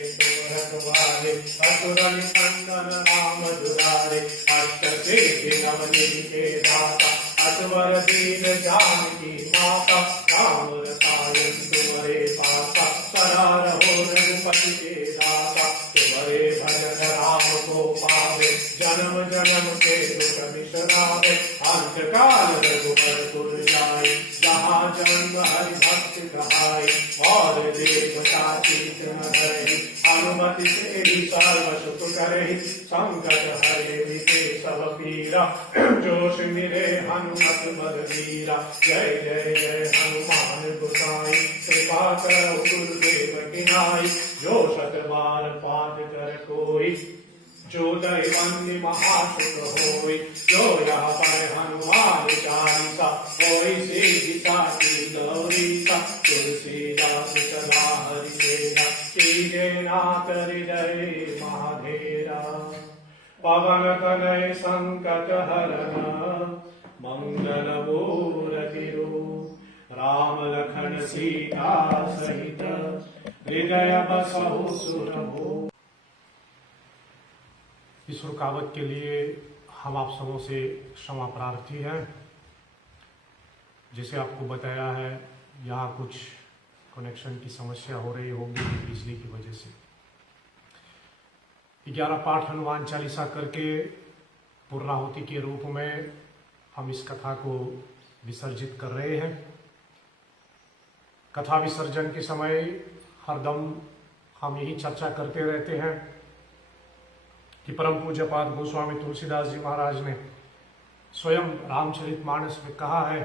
रखवारे, असुर निकंदन राम दुलारे, अष्ट सिद्धि नवनिधि के दाता, असवर दीन जानकी माता, राम रसायन तुम्हारे पासा, सदा रहो रघुपति के दाता, तुम्हारे भजन राम को पावे, जन्म जन्म के दुख बिसरावे, अंत काल रघुबर पुर जाए, जहाँ जन्म हरि भक्त कहाई, और देवता चित न धरहि, हनुमति से ही सर्व सुख करहि, संकट हरे मिटे सब पीरा, जो सिमिरे हनुमत बलवीरा, जय जय जय हनुमान गोसाई, कृपा करो गुरुदेव की नाई, जो शत बार पाठ कर कोई, जो दैवन्य महासुख होई, जो यहाँ पर हनुमान चालीसा, होई सिद्धि साची गौरीसा, तुलसीदास सदा हरिसेवा, कीजे नाथ हृदय महाधेरा, पवन तनय संकट हरन, मंगल मूरति रूप, राम लखन सीता सहित, हृदय बसहु सुरभूप। इस रुकावट के लिए हम आप सबों से क्षमा प्रार्थी हैं। जैसे आपको बताया है, यहाँ कुछ कनेक्शन की समस्या हो रही होगी बिजली की वजह से। 11 पाठ हनुमान चालीसा करके पूर्णाहुति के रूप में हम इस कथा को विसर्जित कर रहे हैं। कथा विसर्जन के समय हरदम हम यही चर्चा करते रहते हैं कि परम पूज्य पाद गोस्वामी तुलसीदास जी महाराज ने स्वयं रामचरितमानस में कहा है,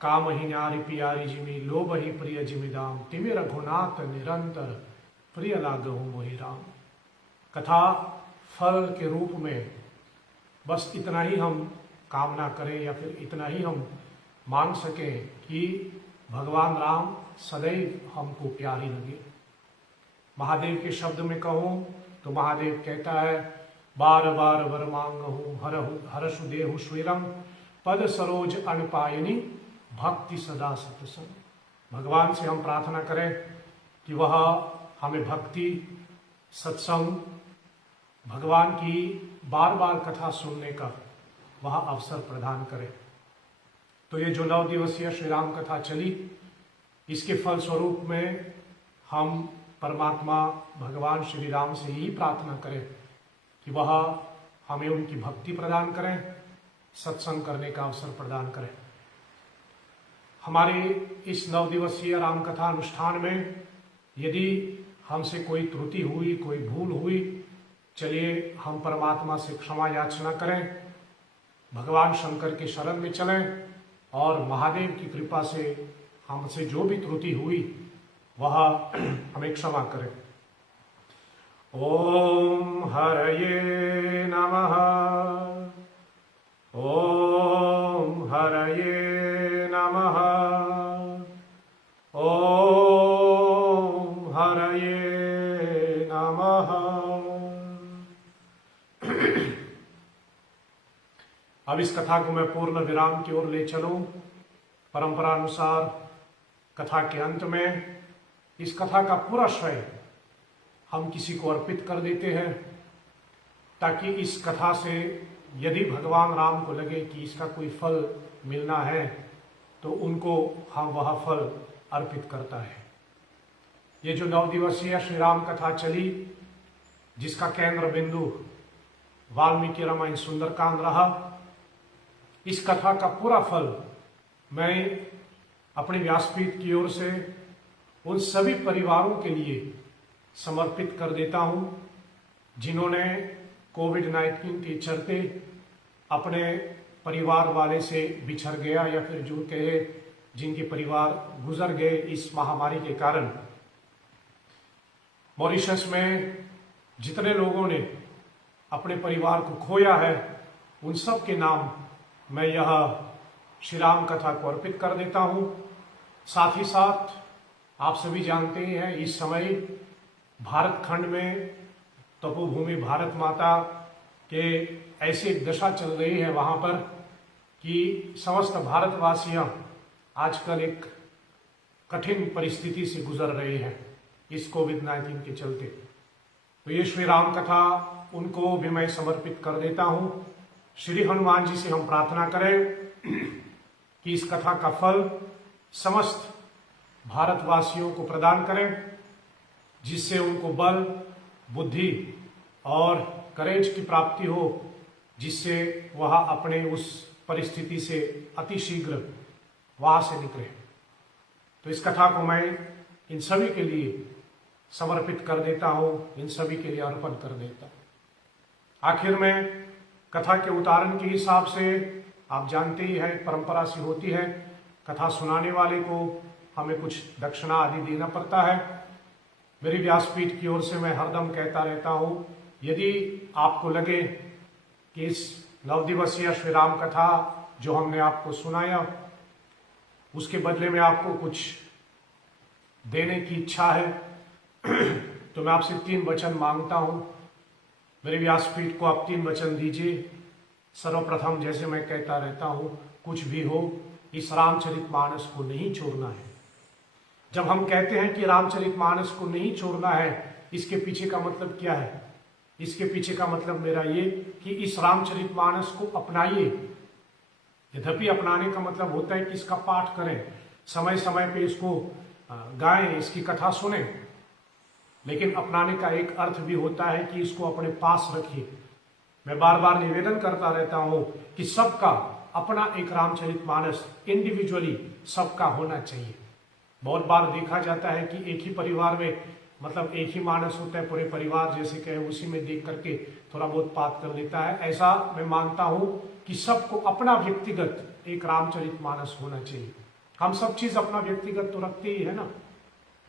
काम ही न्यारी पियारी जिमी, लोभ ही प्रिय जिमी दाम, तिमिर रघुनाथ निरंतर प्रिय लागहु मोहि राम। कथा फल के रूप में बस इतना ही हम कामना करें या फिर इतना ही हम मांग सकें कि भगवान राम सदैव हमको प्यारी लगे। महादेव के शब्द में कहूँ तो महादेव कहता है, बार बार वर मांगहु हरसु देहु श्रीरंग, पद सरोज अनपायनी, भक्ति सदा सतसंग। भगवान से हम प्रार्थना करें कि वह हमें भक्ति, सत्संग, भगवान की बार बार कथा सुनने का वह अवसर प्रदान करे। तो ये जो 9 दिवसीय श्री राम कथा चली, इसके फल स्वरूप में हम परमात्मा भगवान श्री राम से यही प्रार्थना करें कि वह हमें उनकी भक्ति प्रदान करें, सत्संग करने का अवसर प्रदान करें। हमारे इस 9 दिवसीय राम कथा अनुष्ठान में यदि हमसे कोई त्रुटि हुई, कोई भूल हुई, चलिए हम परमात्मा से क्षमा याचना करें, भगवान शंकर के शरण में चलें और महादेव की कृपा से हमसे जो भी त्रुटि हुई वह हमें क्षमा करें। ओम हरये नमः, ओम हरये नमः, ओम हरये नमः। अब इस कथा को मैं पूर्ण विराम की ओर ले चलूं। परंपरा अनुसार कथा के अंत में इस कथा का पूरा श्रेय हम किसी को अर्पित कर देते हैं, ताकि इस कथा से यदि भगवान राम को लगे कि इसका कोई फल मिलना है तो उनको हम वह फल अर्पित करता है। ये जो 9 दिवसीय श्री राम कथा चली, जिसका केंद्र बिंदु वाल्मीकि रामायण सुंदरकांड रहा, इस कथा का पूरा फल मैं अपने व्यासपीठ की ओर से उन सभी परिवारों के लिए समर्पित कर देता हूं, जिन्होंने कोविड-19 के चलते अपने परिवार वाले से बिछड़ गया या फिर जो कहे जिनके परिवार गुजर गए इस महामारी के कारण। मॉरिशस में जितने लोगों ने अपने परिवार को खोया है, उन सब के नाम मैं यह श्री राम कथा को अर्पित कर देता हूं। साथ ही साथ आप सभी जानते हैं इस समय भारत खंड में तपोभूमि भारत माता के ऐसी एक दशा चल रही है वहां पर कि समस्त भारतवासियां आजकल एक कठिन परिस्थिति से गुजर रहे हैं इस कोविड-19 के चलते। तो ये श्री राम कथा उनको भी मैं समर्पित कर देता हूं। श्री हनुमान जी से हम प्रार्थना करें कि इस कथा का फल समस्त भारतवासियों को प्रदान करें, जिससे उनको बल, बुद्धि और करेज की प्राप्ति हो, जिससे वह अपने उस परिस्थिति से अतिशीघ्र वहां से निकले। तो इस कथा को मैं इन सभी के लिए समर्पित कर देता हूं, इन सभी के लिए अर्पण कर देता हूं। आखिर में कथा के उतारण के हिसाब से आप जानते ही हैं, परंपरा सी होती है, कथा सुनाने वाले को हमें कुछ दक्षिणा आदि देना पड़ता है। मेरी व्यासपीठ की ओर से मैं हरदम कहता रहता हूं, यदि आपको लगे कि इस 9 दिवसीय श्री राम कथा जो हमने आपको सुनाया उसके बदले में आपको कुछ देने की इच्छा है तो मैं आपसे 3 वचन मांगता हूं। मेरे व्यासपीठ को आप 3 वचन दीजिए। सर्वप्रथम, जैसे मैं कहता रहता हूं, कुछ भी हो इस रामचरितमानस को नहीं छोड़ना है। जब हम कहते हैं कि रामचरितमानस को नहीं छोड़ना है, इसके पीछे का मतलब क्या है? इसके पीछे का मतलब मेरा ये कि इस रामचरितमानस को अपनाइए। यद्यपि अपनाने का मतलब होता है कि इसका पाठ करें, समय समय पे इसको गाएं, इसकी कथा सुने, लेकिन अपनाने का एक अर्थ भी होता है कि इसको अपने पास रखिए। मैं बार बार निवेदन करता रहता हूं कि सबका अपना एक रामचरितमानस इंडिविजुअली सबका होना चाहिए। बहुत बार देखा जाता है कि एक ही परिवार में मतलब एक ही मानस होता है, पूरे परिवार जैसे कहे उसी में देख करके थोड़ा बहुत बात कर लेता है। ऐसा मैं मानता हूं कि सबको अपना व्यक्तिगत एक रामचरितमानस होना चाहिए। हम सब चीज अपना व्यक्तिगत तो रखते ही है ना।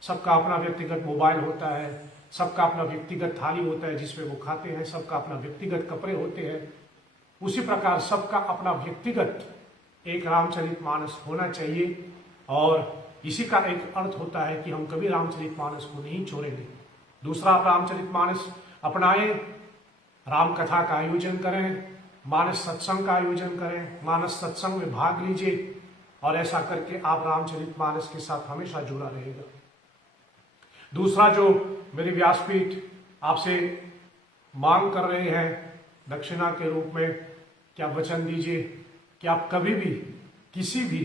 सबका अपना व्यक्तिगत मोबाइल होता है, सबका अपना व्यक्तिगत थाली होता है जिसमें वो खाते हैं, सबका अपना व्यक्तिगत कपड़े होते हैं। उसी प्रकार सबका अपना व्यक्तिगत एक रामचरितमानस होना चाहिए, और इसी का एक अर्थ होता है कि हम कभी रामचरितमानस को नहीं छोड़ेंगे। दूसरा, आप रामचरितमानस अपनाएं, राम कथा का आयोजन करें, मानस सत्संग का आयोजन करें, मानस सत्संग में भाग लीजिए, और ऐसा करके आप रामचरितमानस के साथ हमेशा जुड़ा रहेगा। दूसरा, जो मेरी व्यासपीठ आपसे मांग कर रहे हैं दक्षिणा के रूप में, क्या वचन दीजिए कि आप कभी भी किसी भी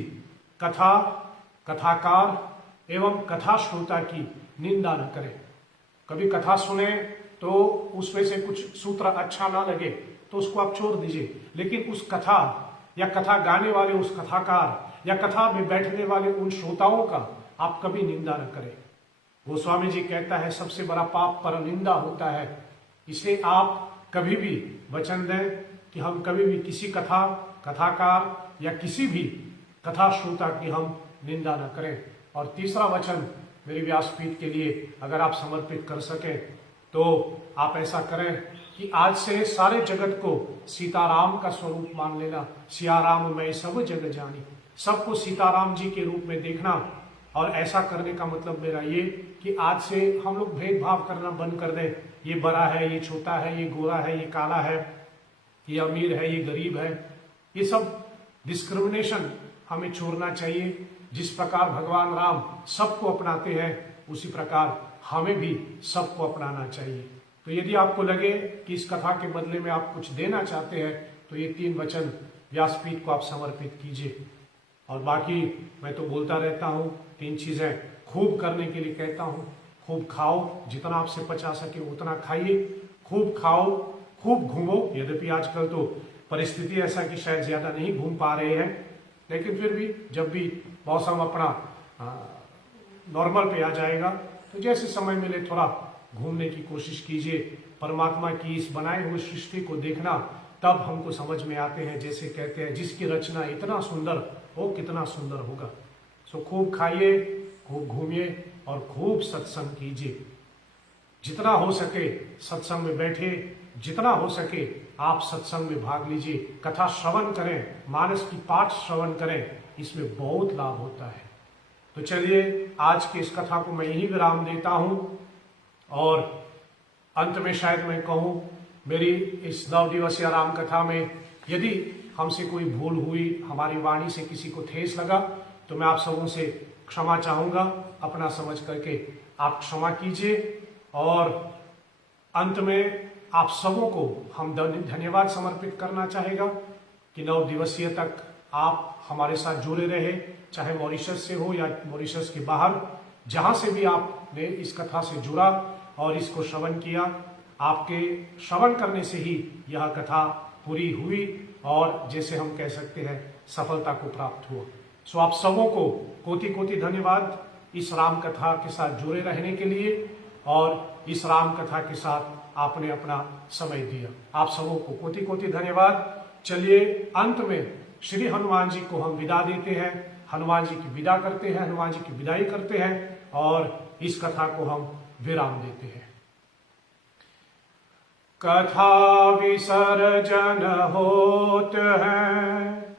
कथा, कथाकार एवं कथा श्रोता की निंदा न करें। कभी कथा सुने तो उसमें से कुछ सूत्र अच्छा ना लगे तो उसको आप छोड़ दीजिए, लेकिन उस कथा या कथा गाने वाले उस कथाकार या कथा में बैठने वाले उन श्रोताओं का आप कभी निंदा न करें। गोस्वामी जी कहता है सबसे बड़ा पाप परनिंदा होता है। इसलिए आप कभी भी वचन दें कि हम कभी भी किसी कथा, कथाकार या किसी भी कथा श्रोता की हम निंदा न करें। और तीसरा वचन मेरी व्यासपीठ के लिए अगर आप समर्पित कर सकें तो आप ऐसा करें कि आज से सारे जगत को सीताराम का स्वरूप मान लेना। सिया राम मैं सब जग जानी, सबको सीताराम जी के रूप में देखना। और ऐसा करने का मतलब मेरा ये कि आज से हम लोग भेदभाव करना बंद कर दें। ये बड़ा है, ये छोटा है, ये गोरा है, ये काला है, ये अमीर है, ये गरीब है। ये सब डिस्क्रिमिनेशन हमें छोड़ना चाहिए। जिस प्रकार भगवान राम सबको अपनाते हैं उसी प्रकार हमें भी सबको अपनाना चाहिए। तो यदि आपको लगे कि इस कथा के बदले में आप कुछ देना चाहते हैं तो ये 3 वचन व्यासपीठ को आप समर्पित कीजिए। और बाकी मैं तो बोलता रहता हूँ, 3 चीजें खूब करने के लिए कहता हूँ। खूब खाओ, जितना आपसे पचा सके उतना खाइए, खूब खाओ, खूब घूमो। यद्यपि आजकल तो परिस्थिति ऐसा कि शायद ज्यादा नहीं घूम पा रहे हैं, लेकिन फिर भी जब भी मौसम अपना नॉर्मल पे आ जाएगा तो जैसे समय मिले थोड़ा घूमने की कोशिश कीजिए, परमात्मा की इस बनाए हुए सृष्टि को देखना, तब हमको समझ में आते हैं। जैसे कहते हैं, जिसकी रचना इतना सुंदर, वो कितना सुंदर होगा। सो खूब खाइए, खूब घूमिए और खूब सत्संग कीजिए। जितना हो सके सत्संग में बैठे, जितना हो सके आप सत्संग में भाग लीजिए, कथा श्रवण करें, मानस की पाठ श्रवण करें, इसमें बहुत लाभ होता है। तो चलिए आज की इस कथा को मैं यही विराम देता हूं और अंत में शायद मैं कहूं, मेरी इस 9 दिवसीय राम कथा में यदि हमसे कोई भूल हुई, हमारी वाणी से किसी को ठेस लगा, तो मैं आप सबों से क्षमा चाहूंगा। अपना समझ करके आप क्षमा कीजिए। और अंत में आप सबों को हम धन्यवाद समर्पित करना चाहेगा कि 9 दिवसीय तक आप हमारे साथ जुड़े रहे, चाहे मॉरिशस से हो या मॉरिशस के बाहर, जहां से भी आपने इस कथा से जुड़ा और इसको श्रवण किया, आपके श्रवण करने से ही यह कथा पूरी हुई और जैसे हम कह सकते हैं सफलता को प्राप्त हुआ। सो आप सबों को कोटि कोटि धन्यवाद इस राम कथा के साथ जुड़े रहने के लिए और इस राम कथा के साथ आपने अपना समय दिया। आप सबों को कोटि कोटि धन्यवाद। चलिए अंत में श्री हनुमान जी को हम विदा देते हैं, हनुमान जी की विदा करते हैं, हनुमान जी की विदाई करते हैं और इस कथा को हम विराम देते हैं। कथा विसर्जन होत है,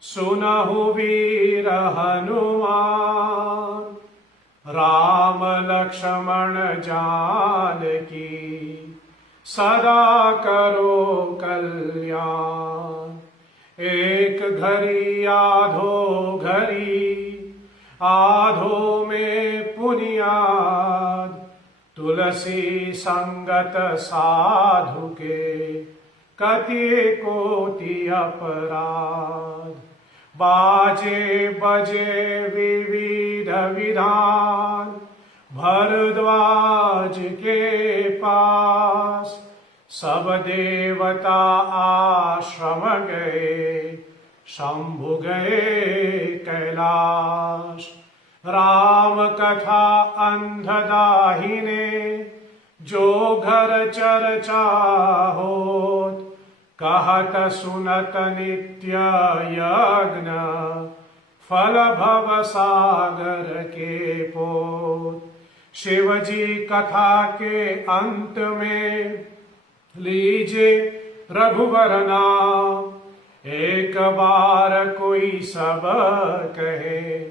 सुनहु वीर हनुमान, राम लक्ष्मण जान की सदा करो कल्याण। एक घड़ी आधो घड़ी, आधो में पुनियाद, तुलसी संगत साधु के कति कोटि अपराध। बाजे बजे विविध विधान, भरद्वाज के पास, सब देवता आश्रम गए, शंभु गए कैलाश। राम कथा अंधदाहिने, जो घर चर्चा होत, कहत सुनत नित्य यज्ञ, फल भव सागर के पोत। शिव जी कथा के अंत में लीजे रघुवर नाम, एक बार कोई सब कहे,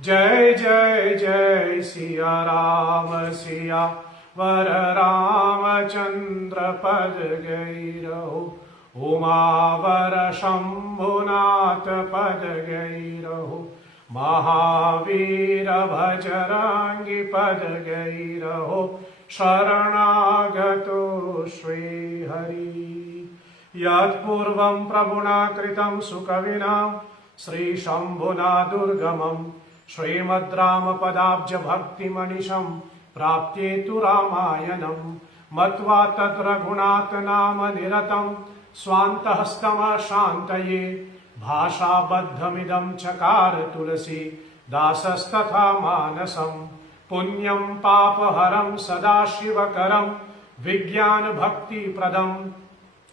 जय जय जय सिया राम सिया वर रामचंद्र पद गई रहो। उमावर शंभुनाथ पद गई रहो, महावीर भजरंगी पद गई रहो, शरणागतो श्रीहरि। यत्पूर्वं प्रभुना कृतं सुकविना श्रीशंभुना दुर्गमं, श्रीमद् रामपदाब्ज भक्तिमनिशं प्राप्त्येतु रामायणं। मत्वा तत् रघुनाथ नाम निरतं, स्वान्तहस्तम शान्तये, भाषाबद्धमिदं चकार तुलसी दासस्तथा मानसं। पुण्यं पापहरं सदाशिवकरं, विज्ञानभक्तिप्रदं,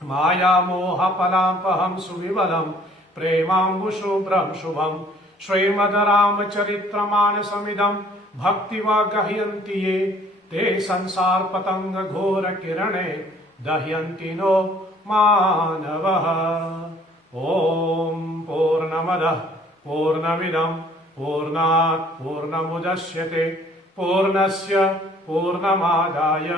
मायामोहपलापहं सुविमलं, प्रेमाम्बुशुभ्रं शुभं। श्रीमद् रामचरितमानसमिदं भक्तिवा-गह्यन्ति ये, ते संसार पतंग घोर किरणे दह्यन्ति नो मानवः। ओम पूर्णमदः पूर्णमिदं पूर्णात् पूर्णमुदच्यते, पूर्णस्य पूर्णमादाय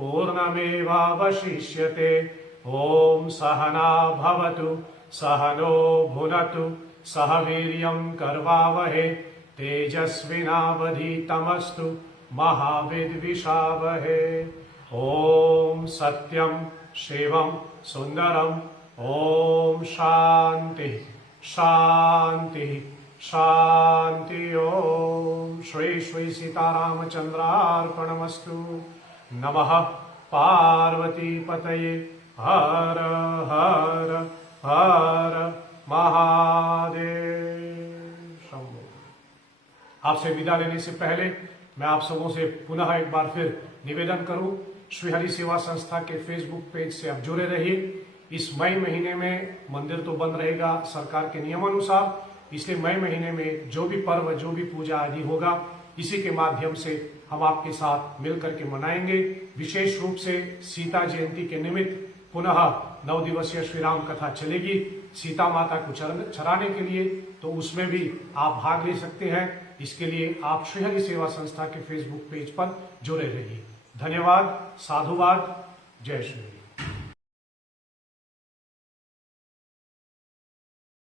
पूर्णमेवावशिष्यते। ओम सहना भवतु सहनो भुनक्तु, सह वीर्यं करवावहे, तेजस्विनावधीतमस्तु मा विद्विषावहे। ओम सत्यं शिवं सुंदरम। ओम शांति शांति शांति। ओम श्री श्री सीतारामचंद्रार्पणमस्तु। नमः पार्वती पतये। हर हर हर महादेव। शंभो। आपसे विदा लेने से पहले मैं आप सबों से पुनः एक बार फिर निवेदन करूं, श्री हरि सेवा संस्था के फेसबुक पेज से आप जुड़े रहिए। इस मई महीने में मंदिर तो बंद रहेगा सरकार के नियमानुसार, इसलिए मई महीने में जो भी पर्व, जो भी पूजा आदि होगा, इसी के माध्यम से हम आपके साथ मिलकर के मनाएंगे। विशेष रूप से सीता जयंती के निमित्त पुनः 9 दिवसीय श्री राम कथा चलेगी सीता माता को चराने के लिए, तो उसमें भी आप भाग ले सकते हैं। इसके लिए आप श्री हरि सेवा संस्था के फेसबुक पेज पर जुड़े रहिए। धन्यवाद, साधुवाद, जय श्री हरि।